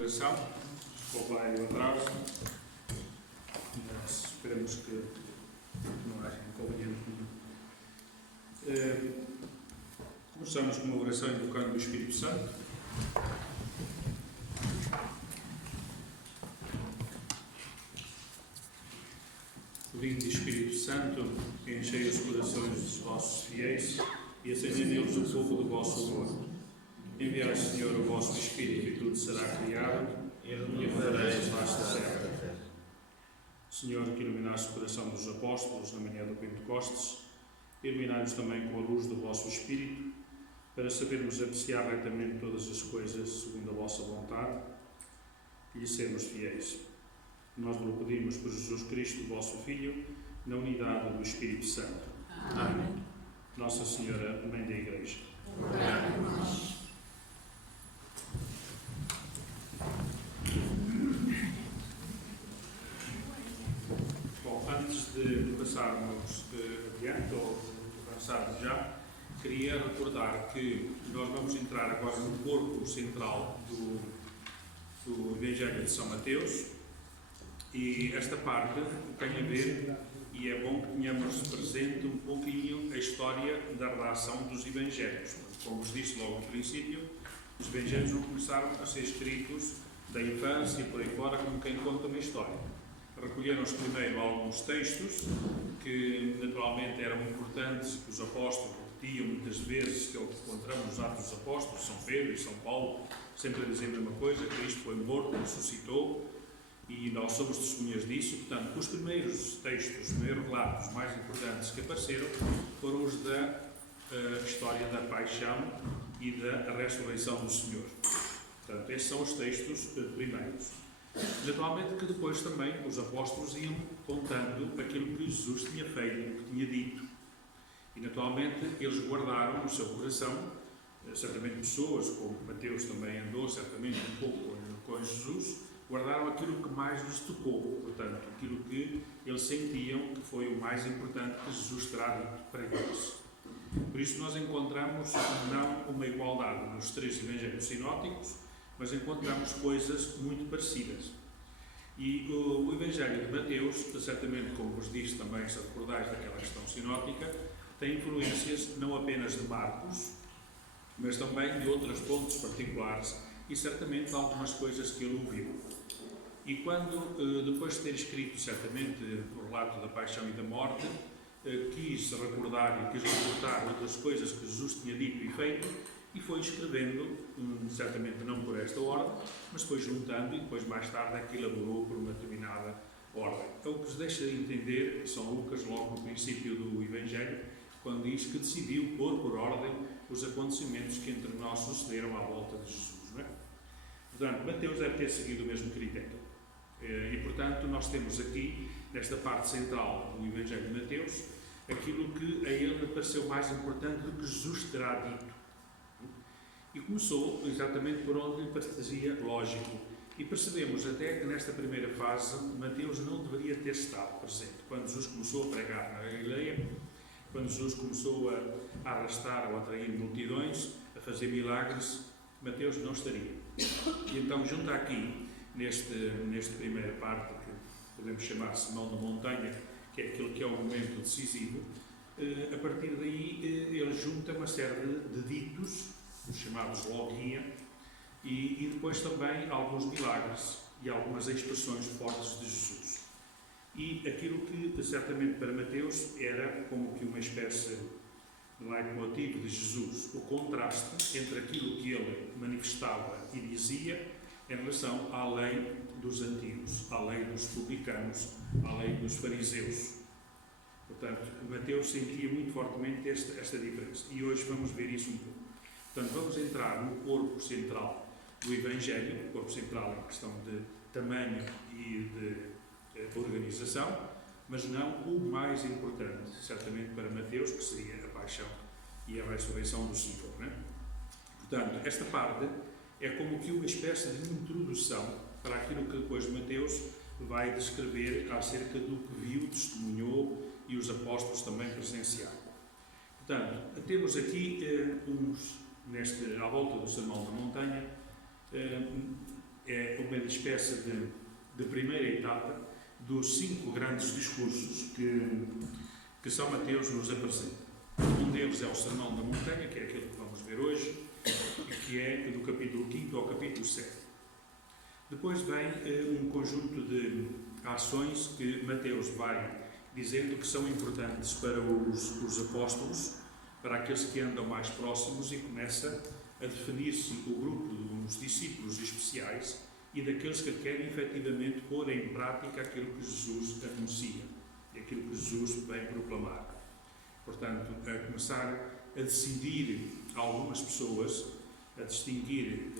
oração. Desculpa aí o atraso. Mas esperemos que não haja inconveniente nenhum. Começamos com uma oração invocando o Espírito Santo. Vinde, Espírito Santo, enchei os corações dos vossos fiéis e acendei neles o fogo do vosso amor. Enviai, Senhor, o vosso Espírito e tudo será criado e renovareis as vastas terras. Senhor, que iluminaste o coração dos apóstolos na manhã do Pentecostes, iluminai-nos também com a luz do vosso Espírito, para sabermos apreciar retamente todas as coisas segundo a vossa vontade e lhe sermos fiéis. Nós vos pedimos por Jesus Cristo, vosso Filho, na unidade do Espírito Santo. Amém. Nossa Senhora, Mãe da Igreja. Orai por nós. Bom, antes de passarmos adiante, ou de avançar já, queria recordar que nós vamos entrar agora no corpo central do Evangelho de São Mateus, e esta parte tem a ver, e é bom que tenhamos presente um pouquinho a história da redação dos Evangelhos. Como vos disse logo no princípio, os Evangelhos não começaram a ser escritos da infância e por aí fora como quem conta uma história. Recolheram-se primeiro alguns textos que naturalmente eram importantes, que os apóstolos repetiam muitas vezes, que é o que encontramos nos Atos dos Apóstolos, São Pedro e São Paulo, sempre a dizer a mesma coisa: Cristo foi morto, ressuscitou, e nós somos testemunhas disso. Portanto, os primeiros textos, os primeiros relatos mais importantes que apareceram foram os da história da paixão e da ressurreição do Senhor. Portanto, esses são os textos primeiros. Naturalmente que depois também os apóstolos iam contando aquilo que Jesus tinha feito, que tinha dito. E naturalmente eles guardaram no seu coração, certamente pessoas, como Mateus também andou certamente um pouco com Jesus, guardaram aquilo que mais lhes tocou, portanto, aquilo que eles sentiam que foi o mais importante que Jesus terá dito para eles. Por isso nós encontramos não uma igualdade nos três evangelhos sinóticos, mas encontramos coisas muito parecidas. E o Evangelho de Mateus, certamente, como vos disse também, se recordais daquela questão sinótica, tem influências não apenas de Marcos, mas também de outras fontes particulares e certamente de algumas coisas que ele ouviu. E quando, depois de ter escrito certamente o relato da paixão e da morte, quis recordar e quis reportar outras coisas que Jesus tinha dito e feito, e foi escrevendo, certamente não por esta ordem, mas depois juntando, e depois mais tarde é que elaborou por uma determinada ordem. Então, o que se deixa de entender, São Lucas, logo no princípio do Evangelho, quando diz que decidiu pôr por ordem os acontecimentos que entre nós sucederam à volta de Jesus. Não é? Portanto, Mateus deve ter seguido o mesmo critério. E, portanto, nós temos aqui, nesta parte central do Evangelho de Mateus, aquilo que a ele pareceu mais importante do que Jesus terá dito. E começou exatamente por onde lhe parecia lógico. E percebemos até que nesta primeira fase Mateus não deveria ter estado presente. Quando Jesus começou a pregar na Galileia, quando Jesus começou a arrastar ou a atrair multidões, a fazer milagres, Mateus não estaria. E então junta aqui, nesta primeira parte, que podemos chamar Sermão da Montanha, que é aquilo que é o momento decisivo, a partir daí ele junta uma série de ditos, os chamados logia, e depois também alguns milagres e algumas expressões fortes de Jesus. E aquilo que certamente para Mateus era como que uma espécie de leitmotiv de Jesus, o contraste entre aquilo que ele manifestava e dizia em relação à lei dos antigos, à lei dos publicanos, à lei dos fariseus. Portanto, Mateus sentia muito fortemente esta diferença, e hoje vamos ver isso um pouco. Portanto, vamos entrar no corpo central do Evangelho, o corpo central em questão de tamanho e de organização, mas não o mais importante, certamente para Mateus, que seria a paixão e a ressurreição do Senhor. Não é? Portanto, esta parte é como que uma espécie de introdução para aquilo que depois Mateus vai descrever acerca do que viu, testemunhou e os apóstolos também presenciaram. Portanto, temos aqui à volta do Sermão da Montanha, espécie de primeira etapa dos 5 grandes discursos que São Mateus nos apresenta. Um deles é o Sermão da Montanha, que é aquele que vamos ver hoje, que é do capítulo 5 ao capítulo 7. Depois vem um conjunto de ações que Mateus vai dizendo que são importantes para os apóstolos, para aqueles que andam mais próximos, e começa a definir-se o grupo dos discípulos especiais e daqueles que querem efetivamente pôr em prática aquilo que Jesus anuncia e aquilo que Jesus vem proclamar. Portanto, a começar a decidir algumas pessoas, a distinguir,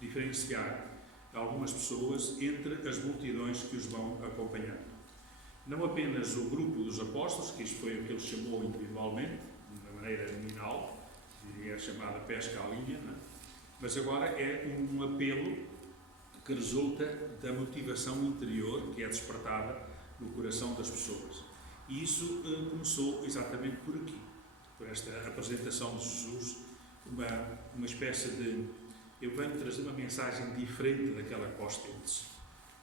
diferenciar algumas pessoas entre as multidões que os vão acompanhando. Não apenas o grupo dos apóstolos, que isto foi o que ele chamou individualmente, de uma maneira nominal, diria chamada pesca à linha, não é? Mas agora é um apelo que resulta da motivação interior que é despertada no coração das pessoas. E isso começou exatamente por aqui, por esta apresentação de Jesus, uma espécie de: eu venho trazer uma mensagem diferente daquela que vós tendes.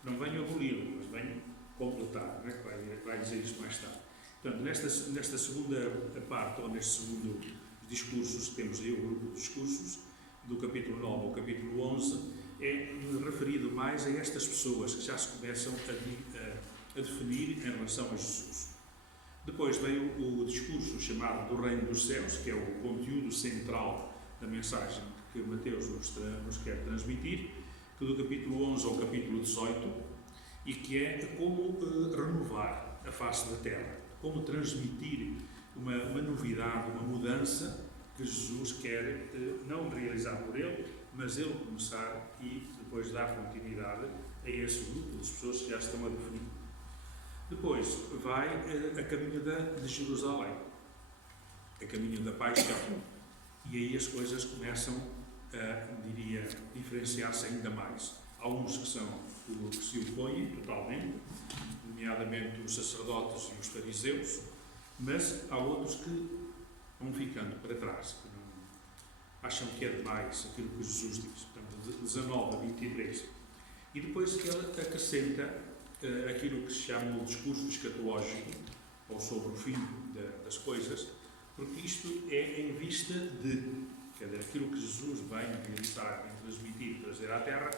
Não venho abolir, mas venho completar, não é? Vai dizer isto mais tarde. Portanto, nesta segunda parte, ou neste segundo discursos, temos aí o grupo de discursos, do capítulo 9 ao capítulo 11, é referido mais a estas pessoas que já se começam a definir em relação a Jesus. Depois veio o discurso chamado do Reino dos Céus, que é o conteúdo central da mensagem que Mateus nos quer transmitir, que do capítulo 11 ao capítulo 18, e que é como renovar a face da terra, como transmitir uma novidade, uma mudança que Jesus quer não realizar por ele, mas ele começar e depois dar continuidade a esse grupo de pessoas que já estão a definir. Depois vai a caminho de Jerusalém, a caminho da paixão, e aí as coisas começam a, diria, diferenciar-se ainda mais. Há uns que se opõem totalmente, nomeadamente os sacerdotes e os fariseus, mas há outros que vão ficando para trás, que não acham que é demais aquilo que Jesus diz. Portanto, de 19 a 23. E depois ele acrescenta aquilo que se chama o discurso escatológico, ou sobre o fim das coisas, porque isto é em vista de, quer dizer, aquilo que Jesus vem realizar, vem transmitir, trazer à Terra,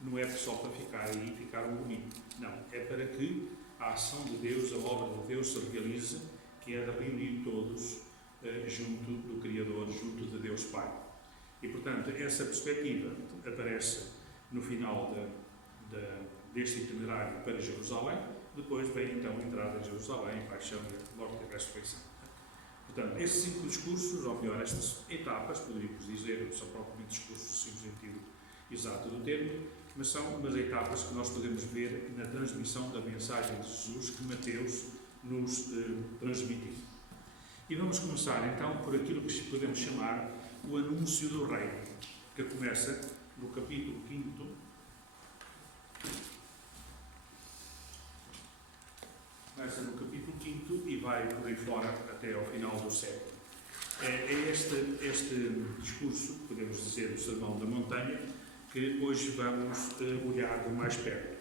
não é só para ficar aí e ficar bonito. Não, é para que a ação de Deus, a obra de Deus se realize, que é de reunir todos junto do Criador, junto de Deus Pai. E, portanto, essa perspectiva aparece no final deste itinerário para Jerusalém. Depois vem, então, a entrada de Jerusalém, a paixão, a morte e a ressurreição. Portanto, esses 5 discursos, ou melhor, estas etapas, poderíamos dizer, não são propriamente discursos no sentido exato do termo, mas são umas etapas que nós podemos ver na transmissão da mensagem de Jesus que Mateus nos transmitiu. E vamos começar, então, por aquilo que podemos chamar o anúncio do reino, que começa no capítulo 5, e vai por aí fora até ao final do século. É este discurso, podemos dizer, do Sermão da Montanha, que hoje vamos olhar de mais perto.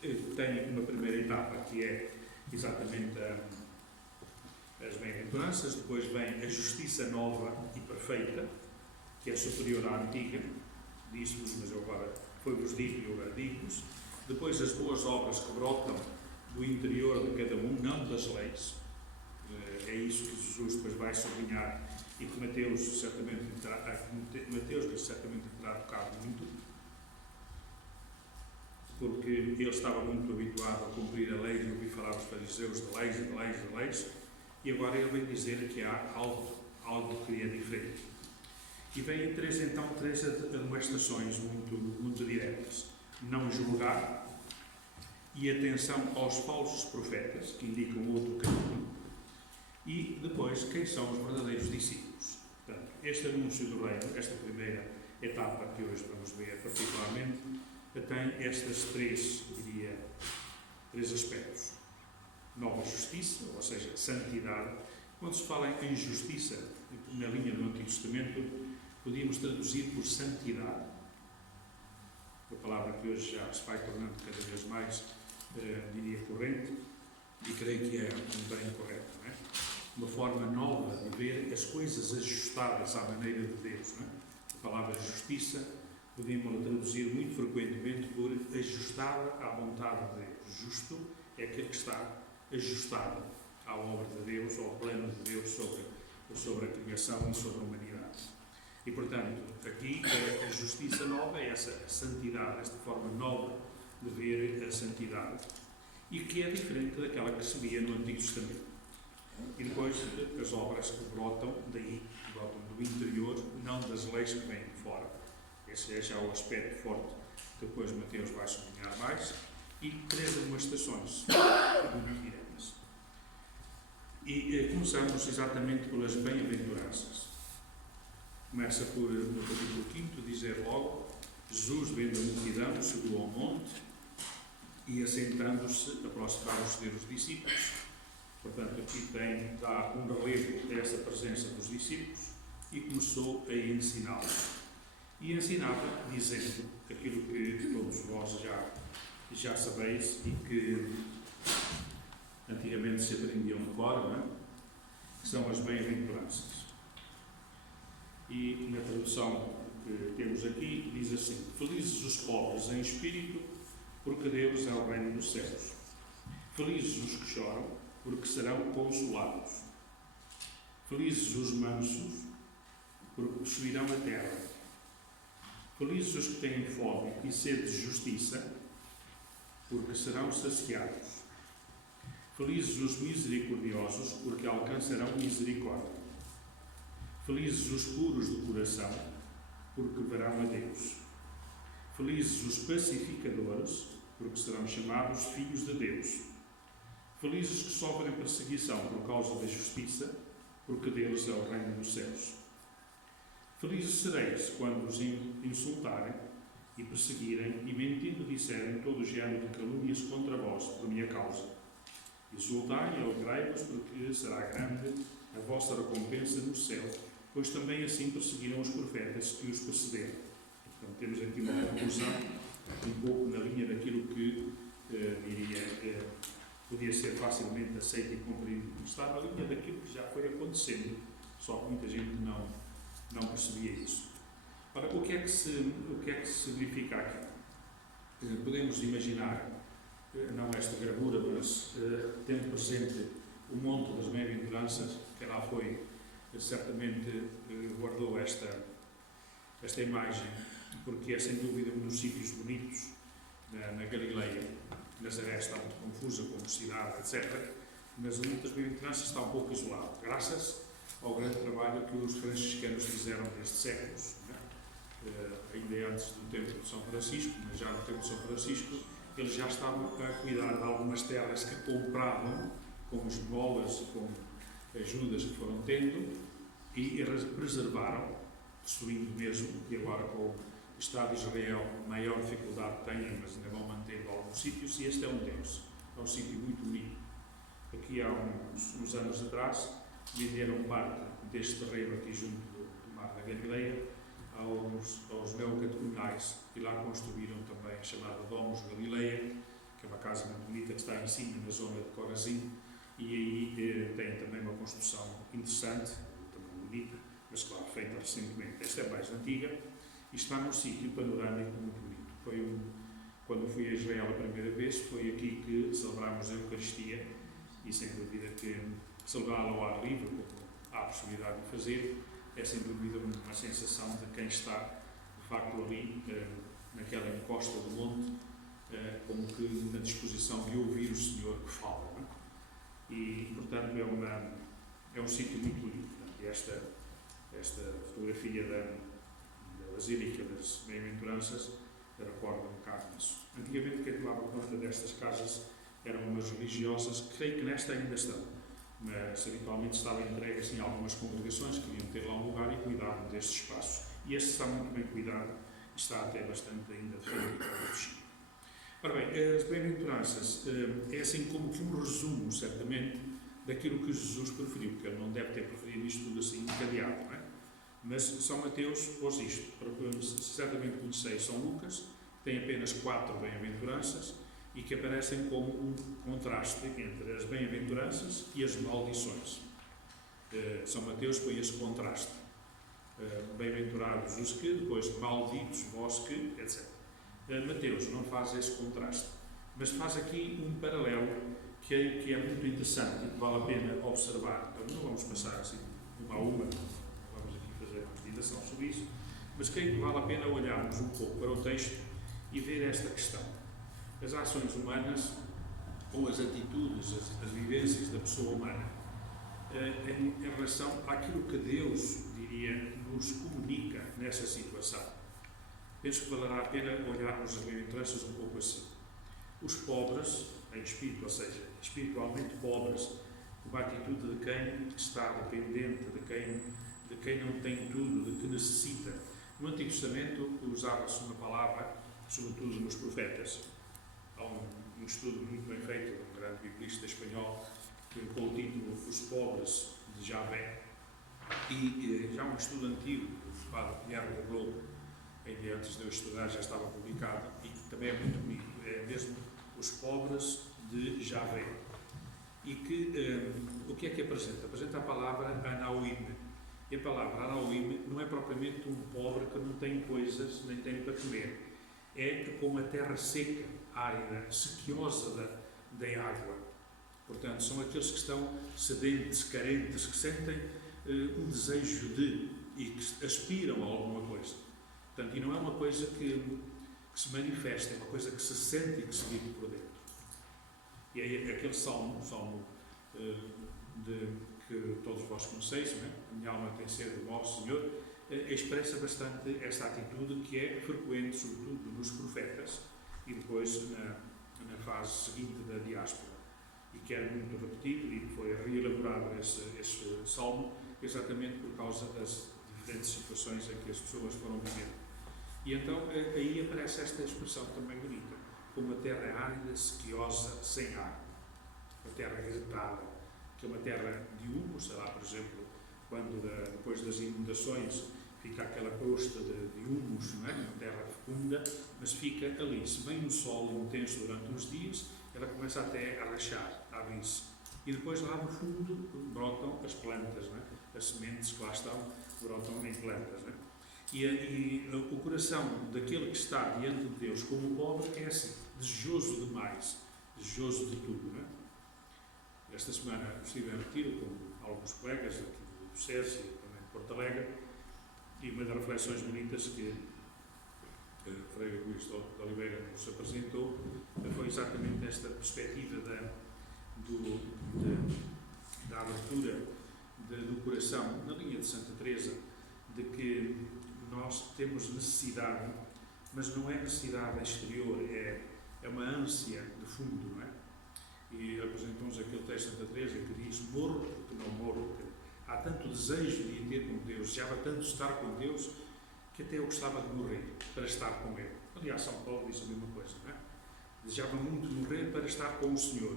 Tem uma primeira etapa, que é exatamente as bem-aventuranças. Depois vem a justiça nova e perfeita, que é superior à antiga. Disse-vos, mas eu agora foi-vos dito e eu agora digo-vos. Depois as boas obras que brotam do interior de cada um, não das leis. É isso que Jesus depois vai sublinhar e que Mateus certamente terá tocado muito, porque ele estava muito habituado a cumprir a lei e ouvir falar aos fariseus de leis, e agora ele vem dizer que há algo que é diferente. E vem três admoestações muito diretas: não julgar, e atenção aos falsos profetas, que indicam outro caminho, e depois quem são os verdadeiros discípulos. Portanto, este anúncio do reino, esta primeira etapa que hoje vamos ver particularmente, tem estes três aspectos. Nova justiça, ou seja, santidade. Quando se fala em justiça, na linha do Antigo Testamento, podíamos traduzir por santidade. A palavra que hoje já se vai tornando cada vez mais, diria, corrente, e creio que é bem correta, não é? Uma forma nova de ver as coisas ajustadas à maneira de Deus, não é? A palavra justiça podemos traduzir muito frequentemente por ajustada à vontade de Deus. Justo é aquele que está ajustado à obra de Deus, ao plano de Deus sobre a criação e sobre a humanidade. E, portanto, aqui a justiça nova é essa santidade, esta forma nova de ver a santidade, e que é diferente daquela que se via no Antigo Testamento. E depois as obras que brotam daí, brotam do interior, não das leis que vêm de fora. Esse é já o aspecto forte que depois Mateus vai sublinhar mais. E 3 amonestações diretas. E começamos exatamente pelas bem-aventuranças. Começa por, no capítulo 5, dizer logo: Jesus, vendo a multidão, subiu ao monte e, assentando-se, aproximaram-se dele os discípulos. Portanto, aqui dá um relevo dessa presença dos discípulos e começou a ensiná-los. E ensinava dizendo aquilo que todos vós já sabeis e que antigamente se aprendiam de cor, não é? Que são as bem-aventuranças. E na tradução que temos aqui diz assim: felizes os pobres em espírito, porque Deus é o reino dos céus. Felizes os que choram, porque serão consolados. Felizes os mansos, porque possuirão a terra. Felizes os que têm fome e sede de justiça, porque serão saciados. Felizes os misericordiosos, porque alcançarão misericórdia. Felizes os puros de coração, porque verão a Deus. Felizes os pacificadores, porque serão chamados filhos de Deus. Felizes que sofrem perseguição por causa da justiça, porque Deus é o reino dos céus. Felizes sereis quando os insultarem e perseguirem e mentindo disserem todo o género de calúnias contra vós por minha causa. Exultai e alegrai-vos, porque será grande a vossa recompensa no céu, pois também assim perseguiram os profetas que os precederam. Então temos aqui uma conclusão um pouco na linha daquilo que podia ser facilmente aceito e compreendido. Está na linha daquilo que já foi acontecendo, só que muita gente não percebia isso. Ora, o que é que se verifica aqui? Podemos imaginar, não esta gravura, mas tendo presente o monte das bem-aventuranças, que lá foi, certamente guardou esta imagem, porque é sem dúvida um dos sítios bonitos na Galileia. Nazaré está muito confusa, como cidade, etc. Mas o monte das bem-aventuranças está um pouco isolado, graças ao grande trabalho que os franciscanos fizeram desde séculos, ainda antes do tempo de São Francisco, mas já no tempo de São Francisco, eles já estavam a cuidar de algumas terras que compravam com esmolas, com ajudas que foram tendo, e preservaram, destruindo mesmo, e agora com o Estado de Israel maior dificuldade têm, mas ainda vão mantendo alguns sítios, e este é um deles. É um sítio muito bonito. Aqui há uns anos atrás, venderam parte deste terreno aqui junto do Mar da Galileia aos neocatecumenais, e lá construíram também a chamada Domus Galileia, que é uma casa muito bonita que está em cima, na zona de Corazim, e aí tem também uma construção interessante, também bonita, mas claro, feita recentemente. Esta é mais antiga e está num sítio panorâmico muito bonito. Quando fui a Israel a primeira vez, foi aqui que celebrámos a Eucaristia, e sem dúvida que celebrá-la ao ar livre, como há a possibilidade de fazer, é sem dúvida uma sensação de quem está, de facto, ali, naquela encosta do monte, como que na disposição de ouvir o Senhor que fala. Não é? E, portanto, é um sítio muito bonito. E esta fotografia da Basílica das Bem-aventuranças recorda um bocado isso. Antigamente, quem tomava conta destas casas eram umas religiosas, creio que nesta ainda estão, mas habitualmente estavam entregues em algumas congregações que queriam ter lá um lugar e cuidavam destes espaços. E este está muito bem cuidado e está até bastante ainda definido. Ora bem, as bem-aventuranças é assim como que um resumo, certamente, daquilo que Jesus preferiu, porque ele não deve ter preferido isto tudo assim encadeado, não é? Mas São Mateus pôs isto, para certamente conheceis São Lucas, tem apenas 4 bem-aventuranças e que aparecem como um contraste entre as bem-aventuranças e as maldições. São Mateus põe esse contraste. Bem-aventurados os que, depois malditos vós que, etc. Mateus não faz esse contraste, mas faz aqui um paralelo que é muito interessante e que vale a pena observar. Então, não vamos passar assim uma a uma, vamos aqui fazer uma meditação sobre isso, mas creio que vale a pena olharmos um pouco para o texto e ver esta questão. As ações humanas, ou as atitudes, as vivências da pessoa humana, em relação àquilo que Deus, diria, nos comunica nessa situação. Penso que valerá a pena olharmos as bem-aventuranças um pouco assim. Os pobres, em espírito, ou seja, espiritualmente pobres, uma atitude de quem está dependente, de quem não tem tudo, de que necessita. No Antigo Testamento usava-se uma palavra, sobretudo nos profetas. Há um estudo muito bem feito de um grande biblista espanhol com o título Os Pobres de Javé, e já um estudo antigo do padre Pierre de Globo, ainda antes de eu estudar já estava publicado, e que também é muito bonito, é mesmo Os Pobres de Javé. E que, o que é que apresenta? Apresenta a palavra Anauim. E a palavra Anauim não é propriamente um pobre que não tem coisas, nem tem para comer. É como a terra seca, árida, sequiosa da água. Portanto, são aqueles que estão sedentes, carentes, que sentem um desejo de e que aspiram a alguma coisa. Portanto, e não é uma coisa que se manifesta, é uma coisa que se sente e que se vive por dentro. E é aquele salmo que todos vós conheceis, não é? A minha alma tem sede do vosso Senhor, expressa bastante esta atitude que é frequente, sobretudo nos profetas e depois na fase seguinte da diáspora. E que é muito repetido e foi reelaborado esse salmo exatamente por causa das diferentes situações em que as pessoas foram vivendo. E então aí aparece esta expressão também bonita, como uma terra árida, sequiosa, sem água. Uma terra gritada, que é uma terra de humus, sei lá, por exemplo, quando depois das inundações fica aquela crosta de humus, não é? Uma terra fecunda, mas fica ali. Se vem um sol intenso durante uns dias, ela começa até a rachar, a abrir-se. E depois lá no fundo brotam as plantas, não é? As sementes que lá estão brotam em plantas. Não é? E o coração daquele que está diante de Deus como pobre é assim, desejoso demais, desejoso de tudo. Não é? Esta semana estive em retiro com alguns colegas aqui do SES e também de Porto Alegre, e uma das reflexões bonitas que Frei Luís de Oliveira nos apresentou foi exatamente esta perspectiva da abertura do coração, na linha de Santa Teresa, de que nós temos necessidade, mas não é necessidade exterior, é uma ânsia de fundo, não é? E apresentou-nos aquele texto de Santa Teresa que diz: morro porque não morro. Há tanto desejo de ir ter com Deus, desejava tanto estar com Deus, que até eu gostava de morrer para estar com Ele. Aliás, São Paulo diz a mesma coisa, não é? Desejava muito morrer para estar com o Senhor,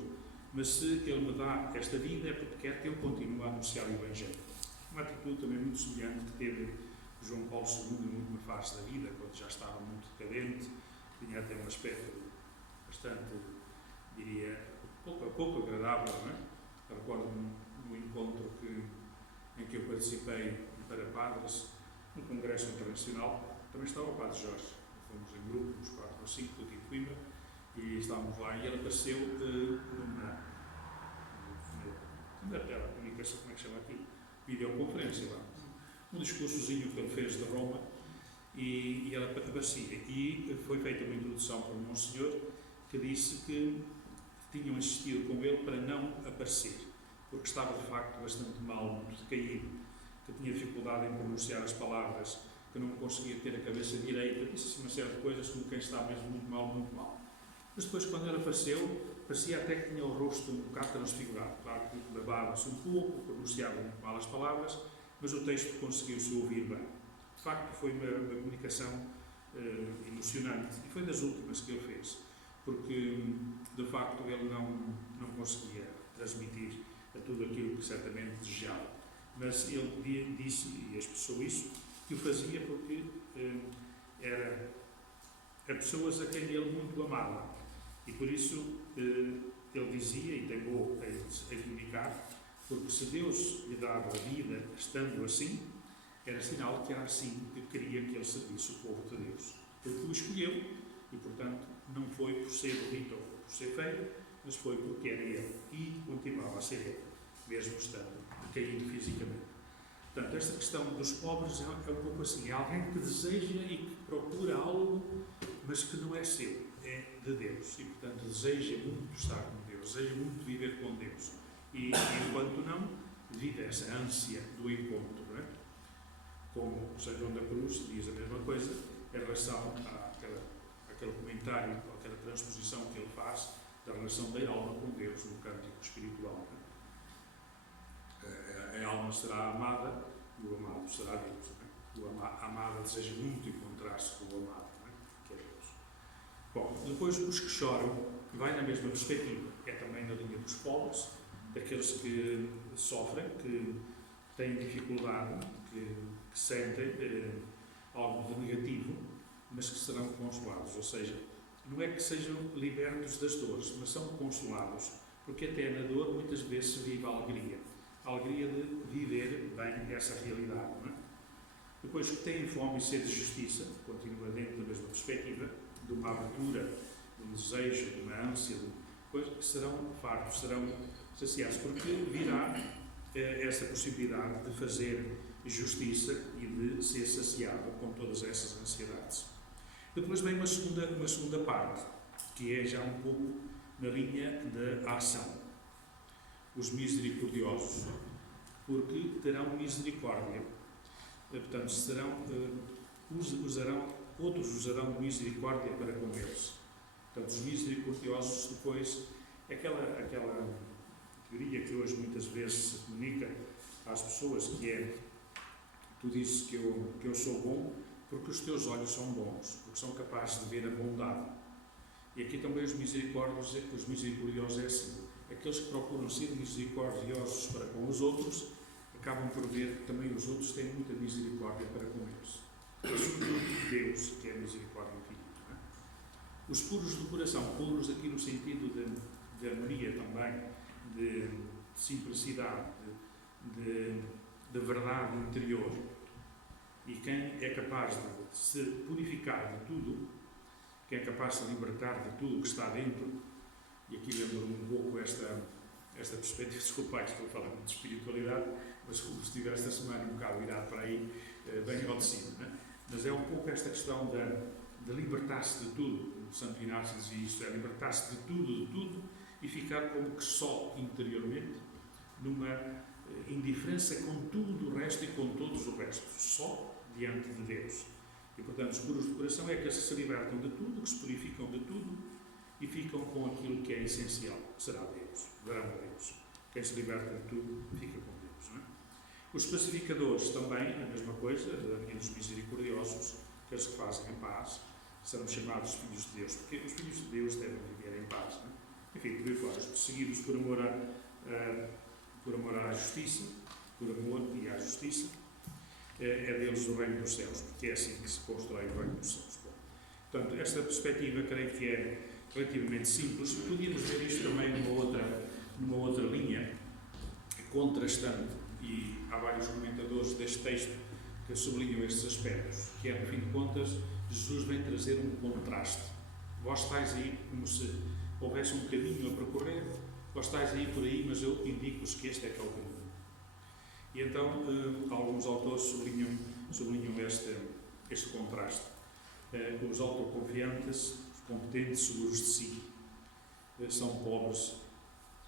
mas se Ele me dá esta vida é porque quer que eu continue a anunciar o Evangelho. Uma atitude também muito semelhante que teve João Paulo II em última fase da vida, quando já estava muito decadente, tinha até um aspecto bastante, diria, pouco agradável, não é? Recordo-me no encontro em que eu participei para padres, no Congresso Internacional, também estava o Padre Jorge. Fomos em grupo, uns 4 ou 5 aqui de Coimbra, e estávamos lá, e ele apareceu numa telecomunicação, como é que chama aqui? Videoconferência lá. Um discursozinho que ele fez de Roma, e ele aparecia. E foi feita uma introdução por um monsenhor que disse que tinham insistido com ele para não aparecer, porque estava de facto bastante mal, muito decaído, que tinha dificuldade em pronunciar as palavras, que não conseguia ter a cabeça direita, disse uma série de coisas como quem está mesmo muito mal, muito mal. Mas depois, quando ele apareceu, parecia até que tinha o rosto um bocado transfigurado. Claro que babava-se um pouco, pronunciava muito mal as palavras, mas o texto conseguiu-se ouvir bem. De facto, foi uma comunicação emocionante, e foi das últimas que ele fez, porque, de facto, ele não conseguia transmitir a tudo aquilo que certamente desejava. Mas ele disse, e expressou isso, que o fazia porque a pessoas a quem ele muito amava. E por isso ele dizia, e teimou a comunicar, porque se Deus lhe dava a vida estando assim, era sinal que era assim que queria que ele servisse o povo de Deus. Porque o escolheu e, portanto, não foi por ser bonito ou por ser feio, mas foi porque era ele e continuava a ser ele, mesmo estando caído fisicamente. Portanto, esta questão dos pobres é um pouco assim, é alguém que deseja e que procura algo, mas que não é seu, é de Deus. E, portanto, deseja muito estar com Deus, deseja muito viver com Deus. E enquanto não, vive essa ânsia do encontro, não é? Como São João da Cruz diz a mesma coisa em relação àquele comentário, àquela transposição que ele faz da relação da alma com Deus no cântico espiritual. A alma será amada e o amado será Deus. O amado deseja muito encontrar-se com o amado, que é Deus. Bom, depois os que choram, vai na mesma perspectiva, é também na linha dos pobres, daqueles que sofrem, que têm dificuldade, que sentem algo de negativo, mas que serão consolados. Ou seja, não é que sejam libertos das dores, mas são consolados, porque até na dor muitas vezes se vive a alegria de viver bem essa realidade. Não é? Depois que têm fome e sede de justiça, continua dentro da mesma perspectiva, de uma abertura, de um desejo, de uma ânsia, que serão fartos, serão saciados, porque virá essa possibilidade de fazer justiça e de ser saciado com todas essas ansiedades. Depois vem uma segunda parte, que é já um pouco na linha da ação. Os misericordiosos, porque terão misericórdia. Portanto, outros usarão misericórdia para com eles. Portanto, os misericordiosos depois, aquela teoria que hoje muitas vezes se comunica às pessoas, que é, tu dizes que eu sou bom porque os teus olhos são bons, porque são capazes de ver a bondade. E aqui também os misericordiosos é assim. Aqueles que procuram ser misericordiosos para com os outros, acabam por ver que também os outros têm muita misericórdia para com eles. É sobretudo Deus que é misericórdia infinita. Não é? Os puros do coração, puros aqui no sentido de harmonia também, de simplicidade, de verdade interior. E quem é capaz de se purificar de tudo, quem é capaz de se libertar de tudo que está dentro, e aqui lembro-me um pouco esta perspectiva, desculpai, estou a falar muito de espiritualidade, mas como estive esta semana um bocado virado para aí, bem ao de cima, não é? Mas é um pouco esta questão de libertar-se de tudo. O Santo Inácio dizia isto, é libertar-se de tudo, e ficar como que só interiormente, numa indiferença com tudo o resto e com todos o resto, só diante de Deus. E, portanto, os puros do coração é que se libertam de tudo, que se purificam de tudo e ficam com aquilo que é essencial, que será Deus, verão a Deus. Quem se liberta de tudo, fica com Deus. Não é? Os pacificadores também, a mesma coisa, e os misericordiosos, aqueles que fazem a paz, serão chamados filhos de Deus, porque os filhos de Deus devem viver em paz. Não é? Enfim, por aí fora, os perseguidos por amor à justiça, por amor e à justiça, é deles o reino dos céus, porque é assim que se constrói o reino dos céus. Bom, portanto, esta perspectiva creio que é relativamente simples. Podíamos ver isto também numa outra linha, contrastante, e há vários comentadores deste texto que sublinham estes aspectos, que é, no fim de contas, Jesus vem trazer um contraste. Vós estáis aí como se houvesse um caminho a percorrer, vós estáis aí por aí, mas eu indico-vos que este é que é o caminho. E então, alguns autores sublinham este contraste. Os autoconfiantes, os competentes, seguros de si, são pobres,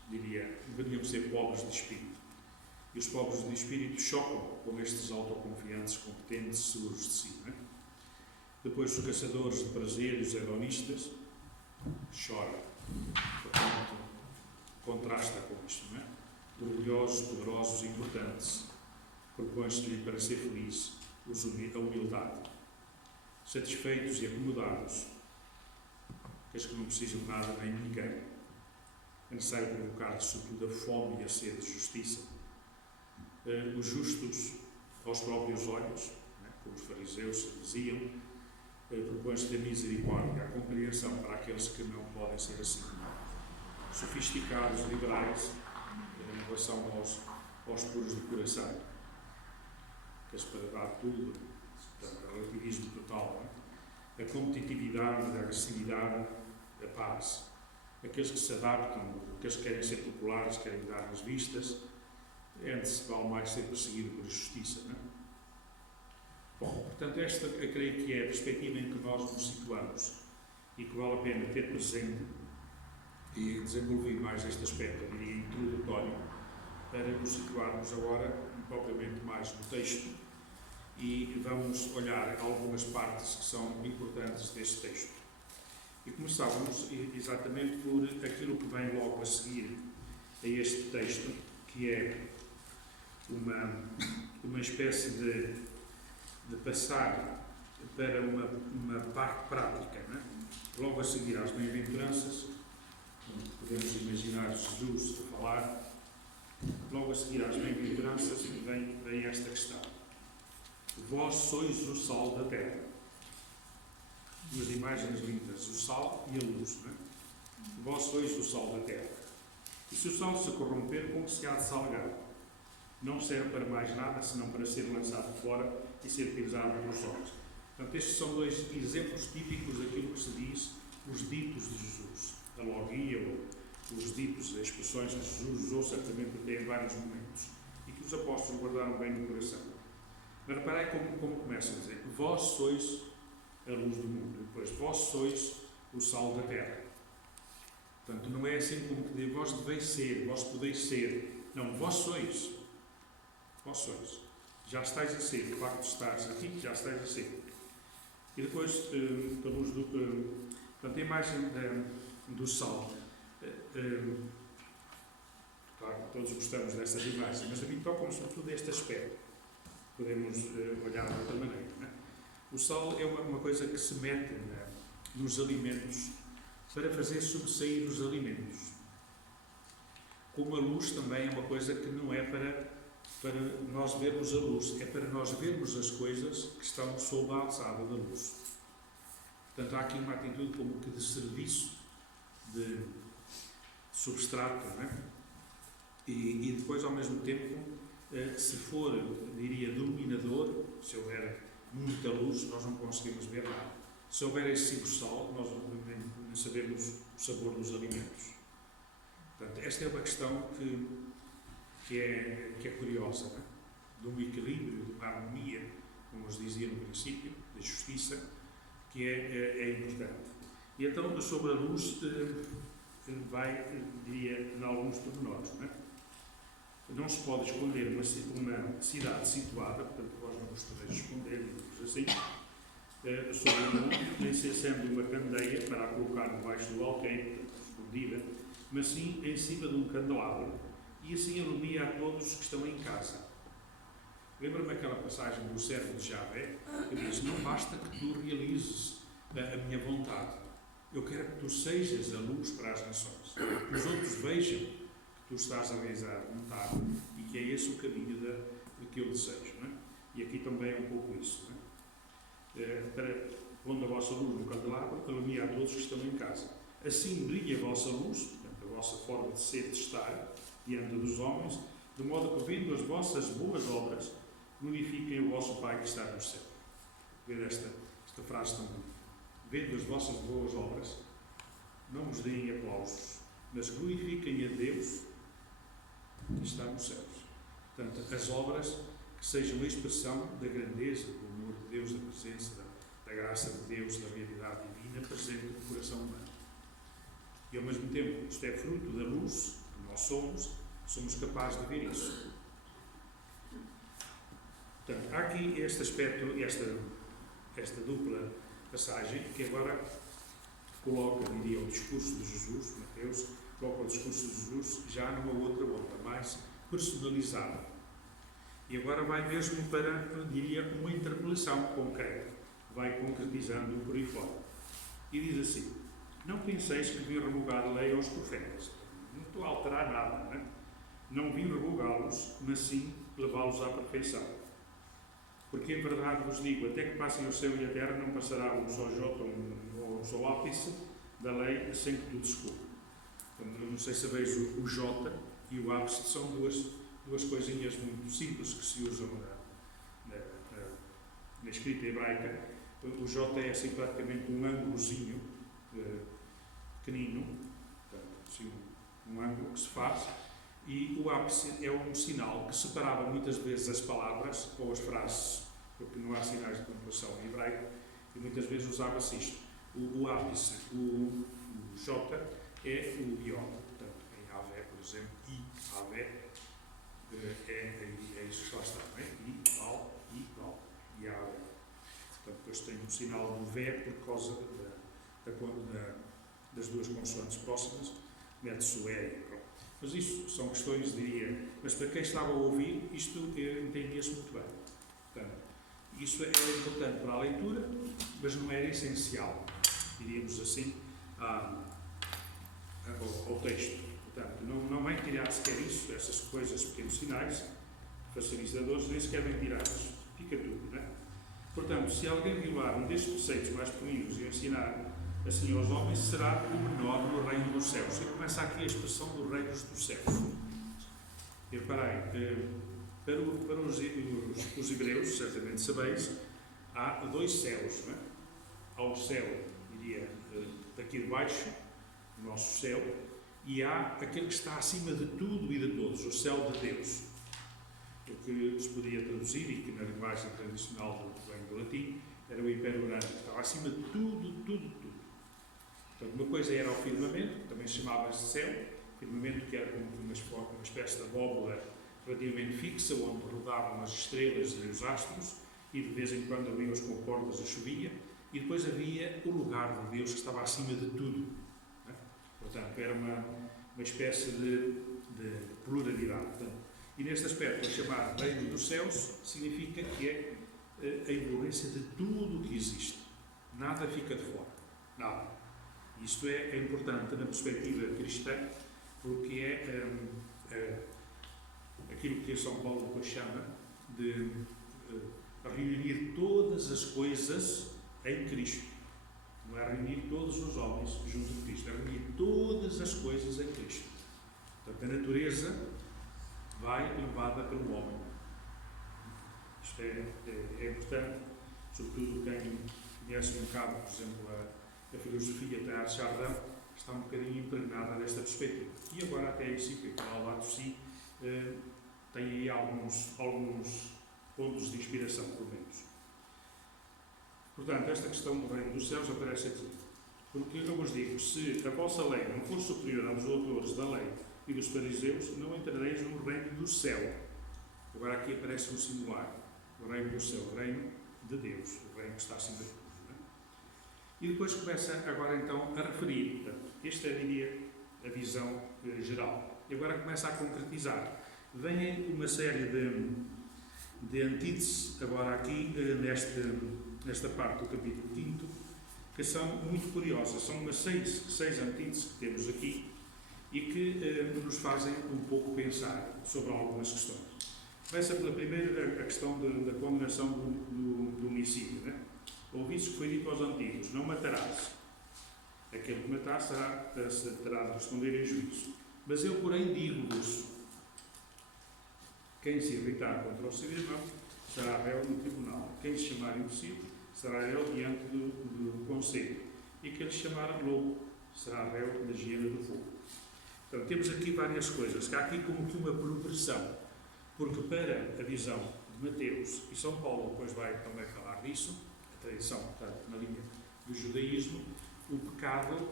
deveriam ser pobres de espírito. E os pobres de espírito chocam com estes autoconfiantes, competentes, seguros de si. Não é? Depois, os caçadores de prazer, os hedonistas, choram. Portanto, contrasta com isto, não é? Orgulhosos, poderosos, importantes, propõe-se-lhe para ser feliz a humildade. Satisfeitos e acomodados, aqueles que não precisam de nada nem de ninguém. É necessário provocar-lhes sobretudo a fome e a sede de justiça. Os justos aos próprios olhos, né, como os fariseus diziam, propõe-se ter misericórdia, a compreensão para aqueles que não podem ser assim. Sofisticados, liberais, em relação aos puros de coração, que é para dar tudo, portanto, o relativismo total, não é? A competitividade, a agressividade, a paz. Aqueles que se adaptam, aqueles que querem ser populares, querem dar as vistas, antes vale mais ser perseguido por justiça, não é? Bom, portanto, esta eu creio que é a perspectiva em que nós nos situamos e que vale a pena ter presente e desenvolver mais este aspecto, eu diria, introdutório, para nos situarmos agora, propriamente, mais no texto e vamos olhar algumas partes que são importantes deste texto. E começávamos exatamente por aquilo que vem logo a seguir a este texto, que é uma espécie de passar para uma parte prática, não é? Logo a seguir às bem-aventuranças, podemos imaginar Jesus a falar, logo a seguir às bem-aventuranças vem esta questão. Vós sois o sal da terra. Duas imagens lindas, o sal e a luz, não é? Vós sois o sal da terra. E se o sal se corromper, como se há de salgar? Não serve para mais nada, senão para ser lançado fora e ser pisado pelos homens. Portanto, estes são dois exemplos típicos daquilo que se diz os ditos de Jesus. A logia, ou os ditos, as expressões que Jesus usou, certamente até em vários momentos, e que os apóstolos guardaram bem no coração. Mas reparem como começam a dizer: vós sois a luz do mundo. E depois, vós sois o sal da terra. Portanto, não é assim como que diz, vós deveis ser, vós podeis ser. Não, vós sois. Vós sois. Já estáis a ser. De facto, estás aqui, já estáis a ser. E depois, a luz do... portanto, a imagem do sal. Claro que todos gostamos dessas imagens, mas a mim toca-me sobretudo este aspecto. Podemos olhar de outra maneira, não é? O sal é uma coisa que se mete nos alimentos para fazer sobressair os alimentos. Como a luz também é uma coisa que não é para nós vermos a luz, é para nós vermos as coisas que estão sob a alçada da luz. Portanto, há aqui uma atitude como que de serviço, de substrato, não é? E depois, ao mesmo tempo, se for, diria, dominador, se houver muita luz, nós não conseguimos ver nada. Se houver excessivo sal, nós não sabemos o sabor dos alimentos. Portanto, esta é uma questão que é curiosa, não é? De um equilíbrio, de uma harmonia, como os dizia no princípio, da justiça, que é importante. E então, sobre a luz, vai, diria, em alguns pormenores, não é? Não se pode esconder uma cidade situada, portanto, vós não gostareis de esconder, assim, sobre o mundo, nem se acende uma candeia para a colocar debaixo do alqueire, escondida, mas sim em cima de um candelabro, e assim alumia a todos que estão em casa. Lembra-me aquela passagem do servo de Javé, que diz: não basta que tu realizes a minha vontade, eu quero que tu sejas a luz para as nações, que os outros vejam que tu estás a realizar a vontade, e que é esse o caminho de que eu desejo, não é? E aqui também é um pouco isso, não é? Para, pondo a vossa luz no candelabro, alumia a todos que estão em casa. Assim brilha a vossa luz, portanto, a vossa forma de ser, de estar, diante dos homens, de modo que, vendo as vossas boas obras, glorifiquem o vosso Pai que está no céu. Ver esta frase tão bonita. Vendo as vossas boas obras, não vos deem aplausos, mas glorifiquem a Deus que está nos céus. Portanto, as obras que sejam a expressão da grandeza, do amor de Deus, da presença, da graça de Deus, da realidade divina presente no coração humano. E, ao mesmo tempo, isto é fruto da luz que nós somos capazes de ver isso. Portanto, há aqui este aspecto, esta dupla passagem, que agora coloca, diria, o discurso de Jesus, Mateus, coloca o discurso de Jesus já numa outra onda, mais personalizada. E agora vai mesmo para, diria, uma interpelação concreta, vai concretizando por aí fora. E diz assim: não penseis que vim revogar a lei aos profetas. Não estou a alterar nada, não é? Não vim revogá-los, mas sim levá-los à perfeição. Porque em verdade vos digo, até que passem o céu e a terra, não passará um só jota ou um só ápice da lei sem que tudo se cumpra. Não sei se veis o jota e o ápice, são duas coisinhas muito simples que se usam na escrita hebraica. O jota é assim praticamente um ângulozinho pequenino, assim, um ângulo que se faz, e o ápice é um sinal que separava muitas vezes as palavras ou as frases, porque não há sinais de pontuação em hebraico, e muitas vezes usava-se isto. O ápice, o J, é o iod. Portanto, em Avé, por exemplo, I, Avé, é isso que lá está, não é? I, Val, e Avé. Portanto, depois tem um sinal do Vé por causa das duas consoantes próximas, mete-se o E. Mas isso são questões, diria, mas para quem estava a ouvir, isto entendia-se muito bem. Portanto, isso era importante para a leitura, mas não era essencial, diríamos assim, ao texto. Portanto, não vem tirar sequer isso, essas coisas, pequenos sinais, facilitadores, nem sequer vem tirados. Fica tudo, não é? Portanto, se alguém violar um destes preceitos mais pequeninos e ensinar assim aos homens, será o menor no reino dos céus. E começa aqui a expressão do reino dos céus. E reparei, para os hebreus, certamente sabeis, há dois céus, não é? Há o céu, diria, daqui de baixo, o nosso céu, e há aquele que está acima de tudo e de todos, o céu de Deus. O que se podia traduzir, e que na linguagem tradicional do latim, era o Império Grande, que estava acima de tudo. Portanto, uma coisa era o firmamento, que também se chamava céu, firmamento que era como uma espécie de abóbora relativamente fixa, onde rodavam as estrelas e os astros, e de vez em quando abriam as comportas e chovia, e depois havia o lugar de Deus que estava acima de tudo. Né? Portanto, era uma espécie de pluralidade. Portanto, e neste aspecto, a chamar reino dos céus significa que é a envolvência de tudo o que existe. Nada fica de fora. Nada. Isto é importante na perspectiva cristã, porque é aquilo que São Paulo depois chama de reunir todas as coisas em Cristo. Não é reunir todos os homens junto de Cristo, é reunir todas as coisas em Cristo. Portanto, a natureza vai levada pelo homem. Isto é importante, sobretudo quem conhece um bocado, por exemplo, a filosofia de Chardin, está um bocadinho impregnada desta perspectiva. E agora até a encíclica Laudato Si tem aí alguns pontos de inspiração, pelo menos. Portanto, esta questão do reino dos céus aparece aqui. Porque eu vos digo, se a vossa lei não for superior aos autores da lei e dos fariseus, não entrareis no reino do céu. Agora aqui aparece um singular, o reino do céu, o reino de Deus, o reino que está acima de tudo. Não é? E depois começa agora então a referir, portanto, esta diria a visão geral. E agora começa a concretizar. Vem uma série de antíteses, agora aqui, nesta parte do capítulo 5, que são muito curiosas. São umas seis antíteses que temos aqui e que nos fazem um pouco pensar sobre algumas questões. Começa pela primeira, a questão da condenação do homicídio. Né? Ouviste que foi dito aos antigos, não matarás. Aquele que matar terá de responder em juízo. Mas eu, porém, digo-vos, quem se irritar contra o seu irmão será réu no tribunal. Quem se chamar imbecil será réu diante do conselho. E quem lhe chamar louco será réu na hiena do fogo. Então, temos aqui várias coisas. Há aqui como que uma progressão. Porque para a visão de Mateus, e São Paulo depois vai também falar disso, a tradição, portanto, na linha do judaísmo, o pecado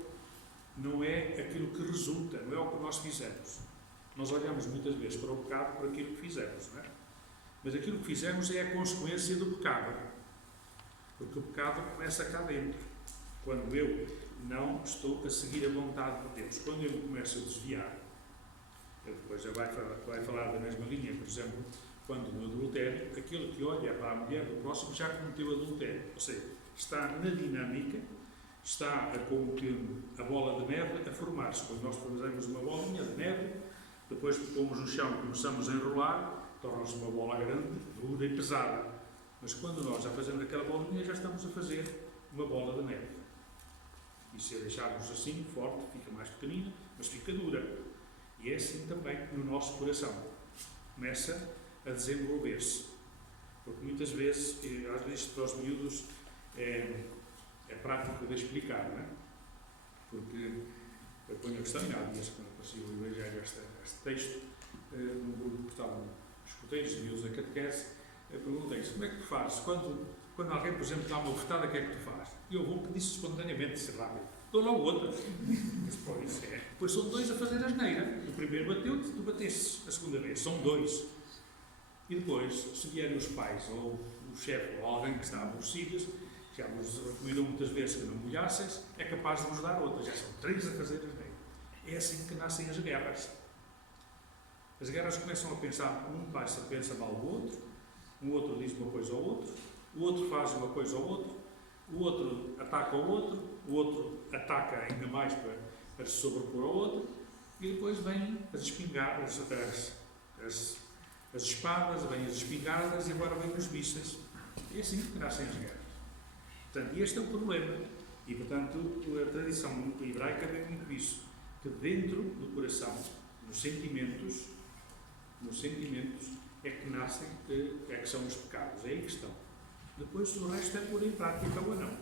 não é aquilo que resulta, não é o que nós fizemos. Nós olhamos muitas vezes para o pecado por aquilo que fizemos, não é? Mas aquilo que fizemos é a consequência do pecado. Porque o pecado começa cá dentro. Quando eu não estou a seguir a vontade de Deus. Quando eu me começo a desviar, ele depois já vai falar da mesma linha, por exemplo, quando no adultério, aquele que olha para a mulher do próximo já cometeu adultério. Ou seja, está na dinâmica, está como que a bola de neve a formar-se. Quando nós fazemos uma bolinha de neve, depois pomos no chão, começamos a enrolar, torna-se uma bola grande, dura e pesada. Mas quando nós já fazemos aquela bolinha, já estamos a fazer uma bola de neve. E se a deixarmos assim, forte, fica mais pequenina, mas fica dura. E é assim também no nosso coração. Começa a desenvolver-se. Porque muitas vezes, às vezes para os miúdos, é prático de explicar, não é? Porque eu ponho a questão, e há dias quando apareceu o Evangelho, este texto, num grupo que estavam escuteiros, miúdos da catequese, perguntei-se, como é que tu fazes? Quando alguém, por exemplo, dá uma bofetada, o que é que tu fazes? E houve um que disse espontaneamente, disse rápido, dou logo outra. Pois é. Depois são dois a fazer a asneira. O primeiro bateu-te, tu bateste a segunda vez. São dois. E depois, se vierem os pais, ou o chefe, ou alguém que está aborrecido, já vos recomendam muitas vezes que não molhasseis, é capaz de vos dar outra. Já são três a fazer a asneira. É assim que nascem as guerras. As guerras começam a pensar, um pai se pensa mal do outro, um outro diz uma coisa ao outro, o outro faz uma coisa ao outro, o outro ataca ao outro, o outro ataca ainda mais para se sobrepor ao outro, e depois vêm as espingardas, as espadas, vêm as espingardas e agora vêm os mísseis. É assim que nascem as guerras. Portanto, este é o problema. E, portanto, a tradição hebraica vem muito isso, que dentro do coração, nos sentimentos, é que nascem, é que são os pecados, é aí que estão. Depois o resto é pôr em prática ou não.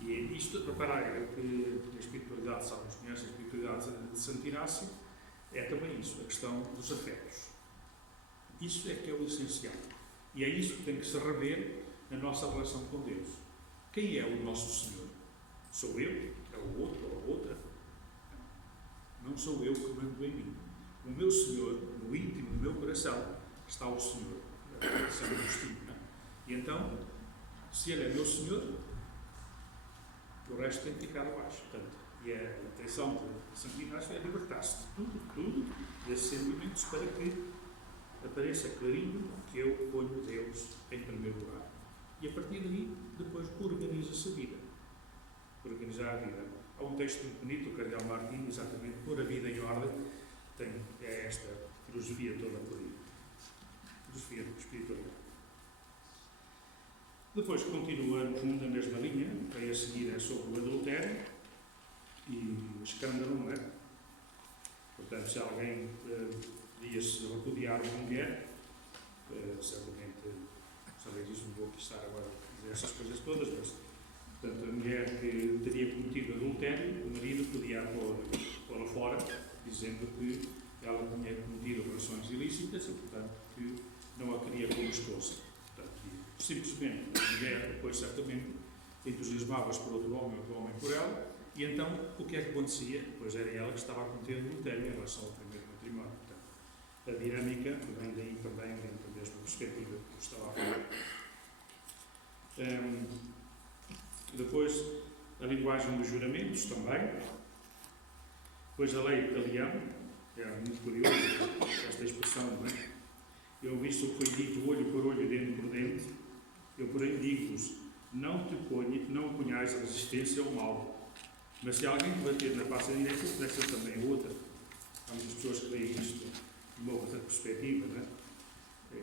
E isto, reparai, que a espiritualidade, sabemos, conhece a espiritualidade de Santo Inácio, é também isso, a questão dos afetos. Isso é que é o essencial. E é isso que tem que se rever na nossa relação com Deus. Quem é o nosso Senhor? Sou eu? É o outro ou a outra? Não sou eu que mando em mim. O meu Senhor, no íntimo do meu coração, está o Senhor. São Agostinho, não é? E então, se Ele é meu Senhor, o resto tem que ficar abaixo. Portanto, e a intenção de Santo Inácio é libertar-se de tudo, desses sentimentos, para que apareça clarinho que eu ponho Deus em primeiro lugar. E a partir daí, depois organiza-se a vida. Organizar a vida. Há um texto muito bonito, o Cardeal Martim, exatamente, pôr a vida em ordem, é esta filosofia toda por aí. Filosofia espiritualidade. Depois continuamos na mesma linha, que a seguir é sobre o adultério e o escândalo, não é? Portanto, se alguém podia-se repudiar uma mulher, certamente, sabem disso, não vou aqui estar agora a dizer essas coisas todas, mas, portanto, a mulher que teria cometido adultério, o marido podia pô-la fora, dizendo que ela tinha cometido relações ilícitas e, portanto, que não a queria como esposa. Portanto, simplesmente, a mulher depois, certamente, entusiasmava-se por outro homem por ela, e então, o que é que acontecia? Pois era ela que estava a cometer adultério em relação ao primeiro matrimónio. Portanto, a dinâmica vem daí também, dentro da mesma perspectiva que estava a falar. Depois, a linguagem dos juramentos também. Depois, a lei de Leão, é muito curioso esta expressão, não é? Eu visto o que foi dito olho por olho, dente por dente, eu porém digo-vos, não ponhais a resistência ao mal, mas se alguém te bater na face direita, presta também a outra. Há muitas pessoas que veem isto de uma outra perspectiva, não é?